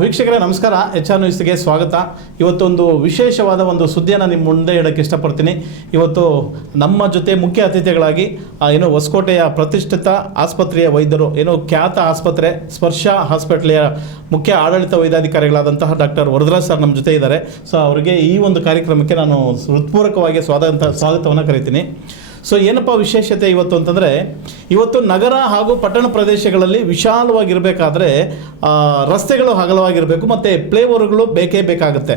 ವೀಕ್ಷಕರೇ ನಮಸ್ಕಾರ. HR ನ್ಯೂಸ್ಗೆ ಸ್ವಾಗತ. ಇವತ್ತೊಂದು ವಿಶೇಷವಾದ ಒಂದು ಸುದ್ದಿಯನ್ನು ನಿಮ್ಮ ಮುಂದೆ ಹೇಳೋಕ್ಕೆ ಇಷ್ಟಪಡ್ತೀನಿ. ಇವತ್ತು ನಮ್ಮ ಜೊತೆ ಮುಖ್ಯ ಅತಿಥಿಗಳಾಗಿ ಹೊಸಕೋಟೆಯ ಪ್ರತಿಷ್ಠಿತ ಆಸ್ಪತ್ರೆಯ ವೈದ್ಯರು, ಖ್ಯಾತ ಆಸ್ಪತ್ರೆ ಸ್ಪರ್ಶ ಹಾಸ್ಪಿಟಲಿಯ ಮುಖ್ಯ ಆಡಳಿತ ವೈದ್ಯಾಧಿಕಾರಿಗಳಾದಂತಹ ಡಾಕ್ಟರ್ ವರದರಾಜ್ ಸರ್ ನಮ್ಮ ಜೊತೆ ಇದ್ದಾರೆ. ಸೊ ಅವರಿಗೆ ಈ ಒಂದು ಕಾರ್ಯಕ್ರಮಕ್ಕೆ ನಾನು ಹೃತ್ಪೂರ್ವಕವಾಗಿ ಸ್ವಾಗತವನ್ನು ಕರೀತೀನಿ. ಸೊ ಏನಪ್ಪ ವಿಶೇಷತೆ ಇವತ್ತು ಅಂತಂದರೆ, ಇವತ್ತು ನಗರ ಹಾಗೂ ಪಟ್ಟಣ ಪ್ರದೇಶಗಳಲ್ಲಿ ವಿಶಾಲವಾಗಿರಬೇಕಾದ್ರೆ ರಸ್ತೆಗಳು ಅಗಲವಾಗಿರಬೇಕು ಮತ್ತು ಫ್ಲೈಓವರ್ಗಳು ಬೇಕೇ ಬೇಕಾಗುತ್ತೆ.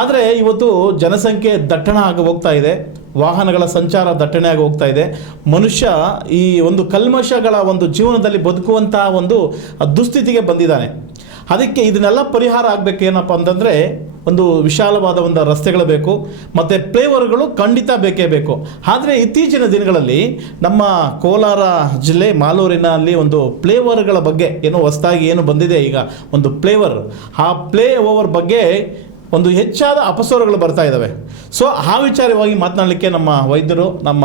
ಆದರೆ ಇವತ್ತು ಜನಸಂಖ್ಯೆ ದಟ್ಟಣೆ ಆಗಿ ಹೋಗ್ತಾ ಇದೆ, ವಾಹನಗಳ ಸಂಚಾರ ದಟ್ಟಣೆ ಆಗಿ ಹೋಗ್ತಾ ಇದೆ. ಮನುಷ್ಯ ಈ ಒಂದು ಕಲ್ಮಶಗಳ ಒಂದು ಜೀವನದಲ್ಲಿ ಬದುಕುವಂಥ ಒಂದು ದುಸ್ಥಿತಿಗೆ ಬಂದಿದ್ದಾನೆ. ಅದಕ್ಕೆ ಇದನ್ನೆಲ್ಲ ಪರಿಹಾರ ಆಗಬೇಕೇನಪ್ಪ ಅಂತಂದರೆ, ಒಂದು ವಿಶಾಲವಾದ ಒಂದು ರಸ್ತೆಗಳು ಬೇಕು ಮತ್ತು ಫ್ಲೈಓವರ್ಗಳು ಖಂಡಿತ ಬೇಕೇ ಬೇಕು. ಆದರೆ ಇತ್ತೀಚಿನ ದಿನಗಳಲ್ಲಿ ನಮ್ಮ ಕೋಲಾರ ಜಿಲ್ಲೆ ಮಾಲೂರಿನಲ್ಲಿ ಒಂದು ಫ್ಲೈಓವರ್ಗಳ ಬಗ್ಗೆ ಹೊಸದಾಗಿ ಬಂದಿದೆ. ಈಗ ಒಂದು ಫ್ಲೈಓವರ್, ಆ ಫ್ಲೈಓವರ್ ಬಗ್ಗೆ ಒಂದು ಹೆಚ್ಚಾದ ಅಪಸ್ವರಗಳು ಬರ್ತಾ ಇದ್ದಾವೆ. ಸೊ ಆ ವಿಚಾರವಾಗಿ ಮಾತನಾಡಲಿಕ್ಕೆ ನಮ್ಮ ವೈದ್ಯರು, ನಮ್ಮ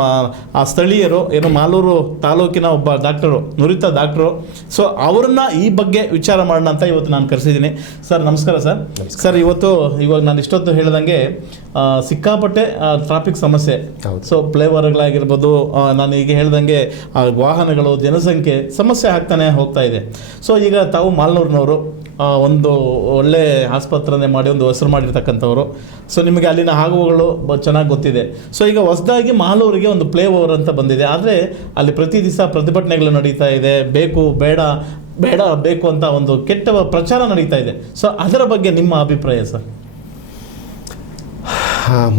ಸ್ಥಳೀಯರು, ಮಾಲೂರು ತಾಲೂಕಿನ ಒಬ್ಬ ಡಾಕ್ಟರು, ನುರಿತ ಡಾಕ್ಟರು, ಸೊ ಅವ್ರನ್ನ ಈ ಬಗ್ಗೆ ವಿಚಾರ ಮಾಡೋಣ ಅಂತ ಇವತ್ತು ನಾನು ಕರೆಸಿದ್ದೀನಿ. ಸರ್ ನಮಸ್ಕಾರ. ಸರ್ ಇವಾಗ ನಾನು ಇಷ್ಟೊತ್ತು ಹೇಳ್ದಂಗೆ ಸಿಕ್ಕಾಪಟ್ಟೆ ಟ್ರಾಫಿಕ್ ಸಮಸ್ಯೆ. ಸೊ ಫ್ಲೈಓವರ್ಗಳಾಗಿರ್ಬೋದು, ನಾನು ಈಗ ಹೇಳ್ದಂಗೆ ವಾಹನಗಳು, ಜನಸಂಖ್ಯೆ ಸಮಸ್ಯೆ ಆಗ್ತಾನೆ ಹೋಗ್ತಾ ಇದೆ. ಸೊ ಈಗ ತಾವು ಮಾಲೂರಿನವರು, ಒಂದು ಒಳ್ಳೆ ಆಸ್ಪತ್ರೆ ಮಾಡಿ ಒಂದು ಹೆಸರು ಮಾಡಿರ್ತಕ್ಕಂಥವ್ರು. ಸೊ ನಿಮಗೆ ಅಲ್ಲಿನ ಆಗುವಗಳು ಚೆನ್ನಾಗಿ ಗೊತ್ತಿದೆ. ಸೊ ಈಗ ಹೊಸದಾಗಿ ಮಾಲೂರಿಗೆ ಒಂದು ಫ್ಲೈಓವರ್ ಅಂತ ಬಂದಿದೆ. ಆದರೆ ಅಲ್ಲಿ ಪ್ರತಿ ದಿವಸ ಪ್ರತಿಭಟನೆಗಳು ನಡೀತಾ ಇದೆ. ಬೇಕು ಬೇಡ ಬೇಕು ಅಂತ ಒಂದು ಕೆಟ್ಟ ಪ್ರಚಾರ ನಡೀತಾ ಇದೆ. ಸೊ ಅದರ ಬಗ್ಗೆ ನಿಮ್ಮ ಅಭಿಪ್ರಾಯ ಸರ್?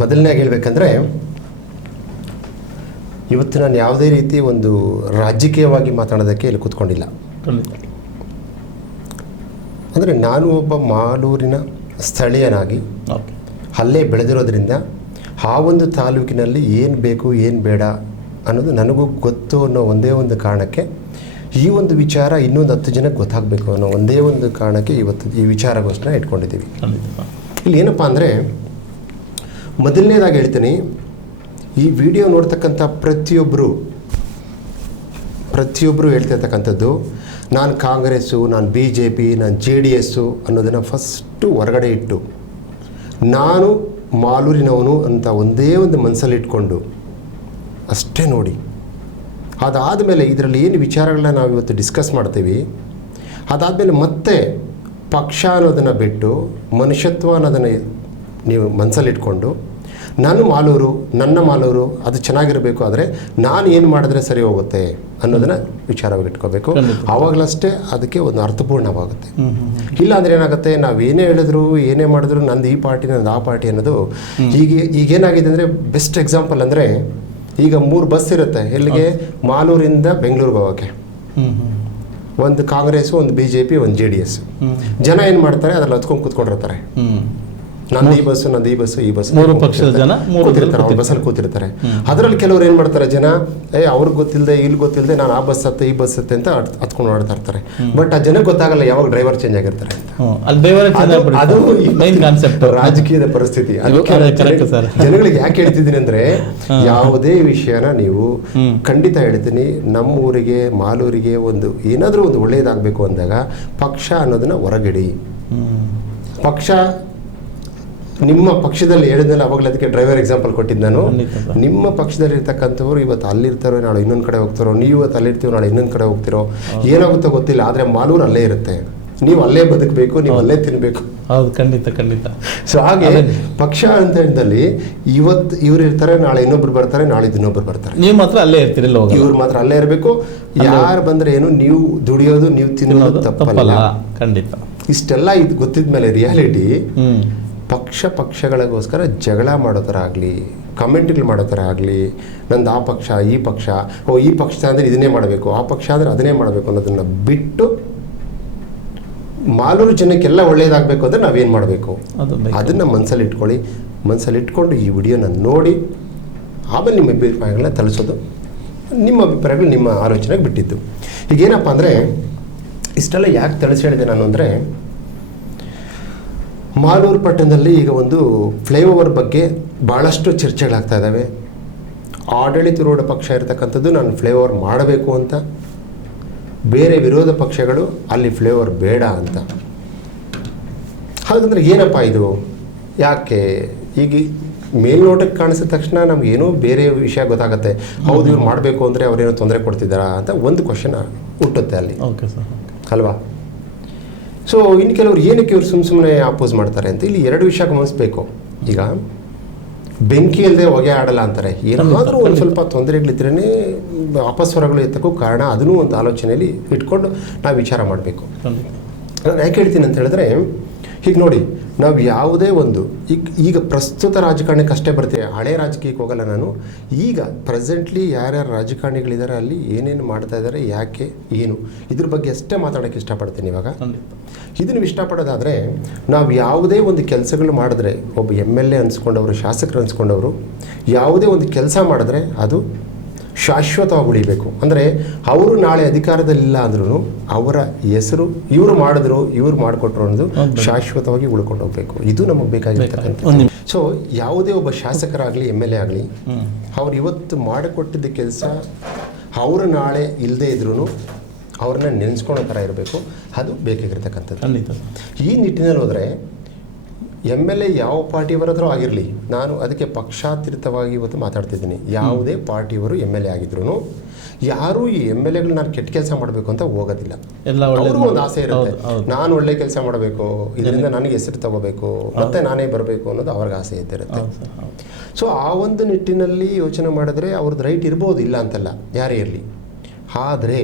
ಮೊದಲನೇಗೆ ಹೇಳ್ಬೇಕಂದ್ರೆ, ಇವತ್ತು ನಾನು ಯಾವುದೇ ರೀತಿ ಒಂದು ರಾಜಕೀಯವಾಗಿ ಮಾತಾಡೋದಕ್ಕೆ ಇಲ್ಲಿ ಕೂತ್ಕೊಂಡಿಲ್ಲ. ಅಂದರೆ ನಾನು ಒಬ್ಬ ಮಾಲೂರಿನ ಸ್ಥಳೀಯನಾಗಿ ಅಲ್ಲೇ ಬೆಳೆದಿರೋದ್ರಿಂದ ಆ ಒಂದು ತಾಲೂಕಿನಲ್ಲಿ ಏನು ಬೇಕು ಏನು ಬೇಡ ಅನ್ನೋದು ನನಗೂ ಗೊತ್ತು ಅನ್ನೋ ಒಂದೇ ಒಂದು ಕಾರಣಕ್ಕೆ ಈ ಒಂದು ವಿಚಾರ ಇನ್ನೊಂದು 10 ಜನಕ್ಕೆ ಗೊತ್ತಾಗಬೇಕು ಅನ್ನೋ ಒಂದೇ ಒಂದು ಕಾರಣಕ್ಕೆ ಇವತ್ತು ಈ ವಿಚಾರಗೋಸ್ಕರ ಇಟ್ಕೊಂಡಿದ್ದೀವಿ. ಇಲ್ಲಿ ಏನಪ್ಪ ಅಂದರೆ, ಮೊದಲನೇದಾಗಿ ಹೇಳ್ತೀನಿ, ಈ ವಿಡಿಯೋ ನೋಡ್ತಕ್ಕಂಥ ಪ್ರತಿಯೊಬ್ಬರು ಹೇಳ್ತಿರ್ತಕ್ಕಂಥದ್ದು ನಾನು ಕಾಂಗ್ರೆಸ್ಸು, ನಾನು BJP, ನಾನು JDS ಅನ್ನೋದನ್ನು ಫಸ್ಟು ಹೊರಗಡೆ ಇಟ್ಟು ನಾನು ಮಾಲೂರಿನವನು ಅಂತ ಒಂದೇ ಒಂದು ಮನಸ್ಸಲ್ಲಿ ಇಟ್ಕೊಂಡು ಅಷ್ಟೇ ನೋಡಿ. ಅದಾದಮೇಲೆ ಇದರಲ್ಲಿ ಏನು ವಿಚಾರಗಳನ್ನ ನಾವು ಇವತ್ತು ಡಿಸ್ಕಸ್ ಮಾಡ್ತೀವಿ, ಅದಾದಮೇಲೆ ಮತ್ತೆ ಪಕ್ಷ ಅನ್ನೋದನ್ನು ಬಿಟ್ಟು ಮನುಷ್ಯತ್ವ ಅನ್ನೋದನ್ನು ನೀವು ಮನಸ್ಸಲ್ಲಿಟ್ಕೊಂಡು ನನ್ನ ಮಾಲೂರು ಅದು ಚೆನ್ನಾಗಿರಬೇಕು, ಆದರೆ ನಾನು ಏನು ಮಾಡಿದ್ರೆ ಸರಿ ಹೋಗುತ್ತೆ ಅನ್ನೋದನ್ನು ವಿಚಾರವಾಗಿ ಇಟ್ಕೋಬೇಕು. ಆವಾಗಲಷ್ಟೇ ಅದಕ್ಕೆ ಒಂದು ಅರ್ಥಪೂರ್ಣವಾಗುತ್ತೆ. ಇಲ್ಲ ಅಂದರೆ ಏನಾಗುತ್ತೆ, ನಾವೇನೇ ಹೇಳಿದ್ರು ಏನೇ ಮಾಡಿದ್ರು ನಂದು ಈ ಪಾರ್ಟಿ, ನಂದು ಆ ಪಾರ್ಟಿ ಅನ್ನೋದು ಈಗೇನಾಗಿದೆ ಅಂದರೆ, ಬೆಸ್ಟ್ ಎಕ್ಸಾಂಪಲ್ ಅಂದರೆ, ಈಗ 3 ಬಸ್ ಇರುತ್ತೆ ಎಲ್ಲಿಗೆ, ಮಾಲೂರಿಂದ ಬೆಂಗಳೂರಿಗೆ ಹೋಗೋಕ್ಕೆ. ಒಂದು ಕಾಂಗ್ರೆಸ್, ಒಂದು BJP, ಒಂದು JDS. ಜನ ಏನು ಮಾಡ್ತಾರೆ, ಅದರಲ್ಲಿ ಹತ್ಕೊಂಡು ಕೂತ್ಕೊಂಡಿರ್ತಾರೆ. ನಂದು ಈ ಬಸ್ಸು ಈ ಬಸ್, 3 ಪಕ್ಷದ ಜನ ಕೂತಿರ್ತಾರೆ, ಅವ್ರ ಬಸ್ಸಲ್ಲಿ ಕೂತಿರ್ತಾರೆ. ಅದರಲ್ಲಿ ಕೆಲವರು ಏನು ಮಾಡ್ತಾರೆ, ಜನ ಅವ್ರಿಗೆ ಗೊತ್ತಿಲ್ಲದೆ ಇಲ್ಲಿ ಗೊತ್ತಿಲ್ಲದೆ ನಾನು ಆ ಬಸ್ ಹತ್ತೆ ಈ ಬಸ್ ಹತ್ತೆ ಅಂತ ಹತ್ಕೊಂಡು ಓಡ್ತಾ ಇರ್ತಾರೆ. ಬಟ್ ಆ ಜನಕ್ಕೆ ಗೊತ್ತಾಗಲ್ಲ ಯಾವಾಗ ಡ್ರೈವರ್ ಚೇಂಜ್ ಆಗಿರ್ತಾರೆ ಅಂತ. ಅದು ಮೈನ್ ಕಾನ್ಸೆಪ್ಟ್, ರಾಜಕೀಯದ ಪರಿಸ್ಥಿತಿ. ಜನಗಳಿಗೆ ಯಾಕೆ ಹೇಳ್ತಿದ್ದೀನಿ ಅಂದರೆ, ಯಾವುದೇ ವಿಷಯನ ನೀವು ಖಂಡಿತ ಹೇಳ್ತೀನಿ, ನಮ್ಮ ಊರಿಗೆ ಮಾಲೂರಿಗೆ ಒಂದು ಏನಾದರೂ ಒಂದು ಒಳ್ಳೆಯದಾಗಬೇಕು ಅಂದಾಗ ಪಕ್ಷ ಅನ್ನೋದನ್ನ ಹೊರಗಿಡಿ. ಪಕ್ಷ ನಿಮ್ಮ ಪಕ್ಷದಲ್ಲಿ ಹೇಳಿದ್ಮೇಲೆ ಅವಾಗಲೇ ಅದಕ್ಕೆ ಡ್ರೈವರ್ ಎಕ್ಸಾಂಪಲ್ ಕೊಟ್ಟಿದ್ದು ನಾನು. ನಿಮ್ಮ ಪಕ್ಷದಲ್ಲಿ ಇರ್ತಕ್ಕಂಥವ್ರು ಇವತ್ತು ಅಲ್ಲಿರ್ತಾರೋ, ನಾಳೆ ಇನ್ನೊಂದು ಕಡೆ ಹೋಗ್ತಾರೋ, ನೀವು ಇವತ್ತು ಅಲ್ಲಿರ್ತೀವೋ, ನಾಳೆ ಇನ್ನೊಂದು ಕಡೆ ಹೋಗ್ತಿರೋ, ಏನಾಗುತ್ತೋ ಗೊತ್ತಿಲ್ಲ. ಆದರೆ ಮಾಲೂರು ಅಲ್ಲೇ ಇರುತ್ತೆ, ನೀವು ಅಲ್ಲೇ ಬದುಕಬೇಕು, ನೀವು ಅಲ್ಲೇ ತಿನ್ನಬೇಕು. ಹೌದು, ಖಂಡಿತ. ಸೊ ಹಾಗೆ ಪಕ್ಷ ಅಂತ ಹೇಳಿದಲ್ಲಿ ಇವತ್ತು ಇವ್ರು ಇರ್ತಾರೆ, ನಾಳೆ ಇನ್ನೊಬ್ರು ಬರ್ತಾರೆ, ನಾಳೆ ಇನ್ನೊಬ್ರು ಬರ್ತಾರೆ, ನೀವು ಮಾತ್ರ ಅಲ್ಲೇ ಇರ್ತೀರಿಲ್ಲ. ಇವ್ರು ಮಾತ್ರ ಅಲ್ಲೇ ಇರಬೇಕು. ಯಾರು ಬಂದ್ರೆ ಏನು, ನೀವು ದುಡಿಯೋದು, ನೀವು ತಿನ್ನೋದು ತಪ್ಪಲ್ಲ. ಖಂಡಿತ. ಇಷ್ಟೆಲ್ಲ ಇದು ಗೊತ್ತಿದ್ಮೇಲೆ ರಿಯಾಲಿಟಿ ಪಕ್ಷಗಳಿಗೋಸ್ಕರ ಜಗಳ ಮಾಡೋ ಥರ ಆಗಲಿ, ಕಮೆಂಟ್ಗಳು ಮಾಡೋ ಥರ ಆಗಲಿ, ನಂದು ಆ ಪಕ್ಷ ಈ ಪಕ್ಷ, ಈ ಪಕ್ಷ ಅಂದರೆ ಇದನ್ನೇ ಮಾಡಬೇಕು, ಆ ಪಕ್ಷ ಅಂದರೆ ಅದನ್ನೇ ಮಾಡಬೇಕು ಅನ್ನೋದನ್ನು ಬಿಟ್ಟು ಮಾಲೂರು ಜನಕ್ಕೆಲ್ಲ ಒಳ್ಳೆಯದಾಗಬೇಕು ಅಂದರೆ ನಾವೇನು ಮಾಡಬೇಕು ಅದನ್ನು ಮನಸ್ಸಲ್ಲಿ ಇಟ್ಕೊಂಡು ಈ ವಿಡಿಯೋನ ನೋಡಿ ಆಮೇಲೆ ನಿಮ್ಮ ಅಭಿಪ್ರಾಯಗಳನ್ನ ತಿಳಿಸೋದು. ನಿಮ್ಮ ಅಭಿಪ್ರಾಯಗಳು ನಿಮ್ಮ ಆಲೋಚನೆಗೆ ಬಿಟ್ಟಿದ್ದು. ಈಗೇನಪ್ಪ ಅಂದರೆ, ಇಷ್ಟೆಲ್ಲ ಯಾಕೆ ತಿಳಿಸಿ ಹೇಳಿದೆ ನಾನು ಅಂದರೆ, ಮಾಲೂರು ಪಟ್ಟಣದಲ್ಲಿ ಈಗ ಒಂದು ಫ್ಲೈಓವರ್ ಬಗ್ಗೆ ಭಾಳಷ್ಟು ಚರ್ಚೆಗಳಾಗ್ತಾ ಇದ್ದಾವೆ. ಆಡಳಿತಾರೂಢ ಪಕ್ಷ ಇರತಕ್ಕಂಥದ್ದು ನಾನು ಫ್ಲೈಓವರ್ ಮಾಡಬೇಕು ಅಂತ, ಬೇರೆ ವಿರೋಧ ಪಕ್ಷಗಳು ಅಲ್ಲಿ ಫ್ಲೈಓವರ್ ಬೇಡ ಅಂತ. ಹಾಗಂದ್ರೆ ಏನಪ್ಪ ಇದು, ಯಾಕೆ ಈಗ ಮೇಲ್ನೋಟಕ್ಕೆ ಕಾಣಿಸಿದ ತಕ್ಷಣ ನಮಗೇನೋ ಬೇರೆ ವಿಷಯ ಗೊತ್ತಾಗುತ್ತೆ. ಹೌದು ಇವ್ರು ಮಾಡಬೇಕು ಅಂದರೆ ಅವ್ರೇನೋ ತೊಂದರೆ ಕೊಡ್ತಿದ್ದಾರಾ ಅಂತ ಒಂದು ಕ್ವಶನ್ ಹುಟ್ಟುತ್ತೆ ಅಲ್ಲಿ, ಓಕೆ ಸರ್, ಅಲ್ವಾ? ಸೊ ಇನ್ನು ಕೆಲವರು ಏನಕ್ಕೆ ಇವ್ರು ಸುಮ್ಮನೆ ಅಪೋಸ್ ಮಾಡ್ತಾರೆ ಅಂತ ಇಲ್ಲಿ ಎರಡು ವಿಷಯ ಗಮನಿಸಬೇಕು. ಈಗ ಬೆಂಕಿ ಇಲ್ಲದೆ ಹೊಗೆ ಆಡಲ್ಲ ಅಂತಾರೆ. ಏನಾದರೂ ಒಂದು ಸ್ವಲ್ಪ ತೊಂದರೆಗಳಿದ್ರೇ ಅಪಸ್ವರಗಳು ಎತ್ತಕ್ಕೂ ಕಾರಣ, ಅದನ್ನೂ ಒಂದು ಆಲೋಚನೆಯಲ್ಲಿ ಇಟ್ಕೊಂಡು ನಾವು ವಿಚಾರ ಮಾಡಬೇಕು. ನಾನು ಯಾಕೆ ಹೇಳ್ತೀನಿ ಅಂತ ಹೇಳಿದ್ರೆ, ಹೀಗೆ ನೋಡಿ, ನಾವು ಯಾವುದೇ ಒಂದು ಈಗ ಪ್ರಸ್ತುತ ರಾಜಕಾರಣಕ್ಕೆ ಅಷ್ಟೇ ಬರ್ತೀವಿ, ಹಳೆ ರಾಜಕೀಯಕ್ಕೆ ಹೋಗಲ್ಲ ನಾನು. ಈಗ ಪ್ರೆಸೆಂಟ್ಲಿ ಯಾರ್ಯಾರು ರಾಜಕಾರಣಿಗಳಿದ್ದಾರೆ, ಅಲ್ಲಿ ಏನೇನು ಮಾಡ್ತಾ ಇದ್ದಾರೆ, ಯಾಕೆ ಏನು, ಇದ್ರ ಬಗ್ಗೆ ಅಷ್ಟೇ ಮಾತಾಡೋಕ್ಕೆ ಇಷ್ಟಪಡ್ತೀನಿ. ಇವಾಗ ಇದನ್ನು ಇಷ್ಟಪಡೋದಾದರೆ, ನಾವು ಯಾವುದೇ ಒಂದು ಕೆಲಸಗಳು ಮಾಡಿದ್ರೆ, ಒಬ್ಬ MLA ಅನ್ಸ್ಕೊಂಡವರು, ಶಾಸಕರು ಅನ್ಸ್ಕೊಂಡವರು ಯಾವುದೇ ಒಂದು ಕೆಲಸ ಮಾಡಿದ್ರೆ ಅದು ಶಾಶ್ವತವಾಗಿ ಉಳಿಬೇಕು. ಅಂದರೆ ಅವರು ನಾಳೆ ಅಧಿಕಾರದಲ್ಲಿಲ್ಲ ಅಂದ್ರೂ ಅವರ ಹೆಸರು ಇವರು ಮಾಡಿದ್ರು, ಇವ್ರು ಮಾಡಿಕೊಟ್ರು ಅನ್ನೋದು ಶಾಶ್ವತವಾಗಿ ಉಳ್ಕೊಂಡು ಹೋಗ್ಬೇಕು. ಇದು ನಮಗೆ ಬೇಕಾಗಿರ್ತಕ್ಕಂಥ. ಸೊ ಯಾವುದೇ ಒಬ್ಬ ಶಾಸಕರಾಗಲಿ MLA ಆಗಲಿ, ಅವ್ರು ಇವತ್ತು ಮಾಡಿಕೊಟ್ಟಿದ್ದ ಕೆಲಸ ಅವರು ನಾಳೆ ಇಲ್ಲದೇ ಇದ್ರೂ ಅವ್ರನ್ನ ನೆನೆಸ್ಕೊಳೋ ಥರ ಇರಬೇಕು. ಅದು ಬೇಕಾಗಿರ್ತಕ್ಕಂಥದ್ದು. ಈ ನಿಟ್ಟಿನಲ್ಲಿ ಹೋದರೆ MLA ಯಾವ ಪಾರ್ಟಿಯವರಾದರೂ ಆಗಿರಲಿ, ನಾನು ಅದಕ್ಕೆ ಪಕ್ಷಾತೀತವಾಗಿ ಇವತ್ತು ಮಾತಾಡ್ತಿದ್ದೀನಿ. ಯಾವುದೇ ಪಾರ್ಟಿಯವರು MLA ಆಗಿದ್ರು ಯಾರೂ ಈ MLAಗಳು ನಾನು ಕೆಟ್ಟ ಕೆಲಸ ಮಾಡಬೇಕು ಅಂತ ಹೋಗೋದಿಲ್ಲ. ಅವ್ರಿಗೂ ಒಂದು ಆಸೆ ಇರುತ್ತೆ, ನಾನು ಒಳ್ಳೆ ಕೆಲಸ ಮಾಡಬೇಕು, ಇದರಿಂದ ನನಗೆ ಹೆಸರು ತಗೋಬೇಕು, ಮತ್ತೆ ನಾನೇ ಬರಬೇಕು ಅನ್ನೋದು ಅವ್ರಿಗೆ ಆಸೆ ಇದ್ದಿರುತ್ತೆ. ಸೊ ಆ ಒಂದು ನಿಟ್ಟಿನಲ್ಲಿ ಯೋಚನೆ ಮಾಡಿದ್ರೆ ಅವ್ರದ್ದು ರೈಟ್ ಇರ್ಬೋದು, ಇಲ್ಲ ಅಂತಲ್ಲ, ಯಾರೇ ಇರಲಿ. ಆದರೆ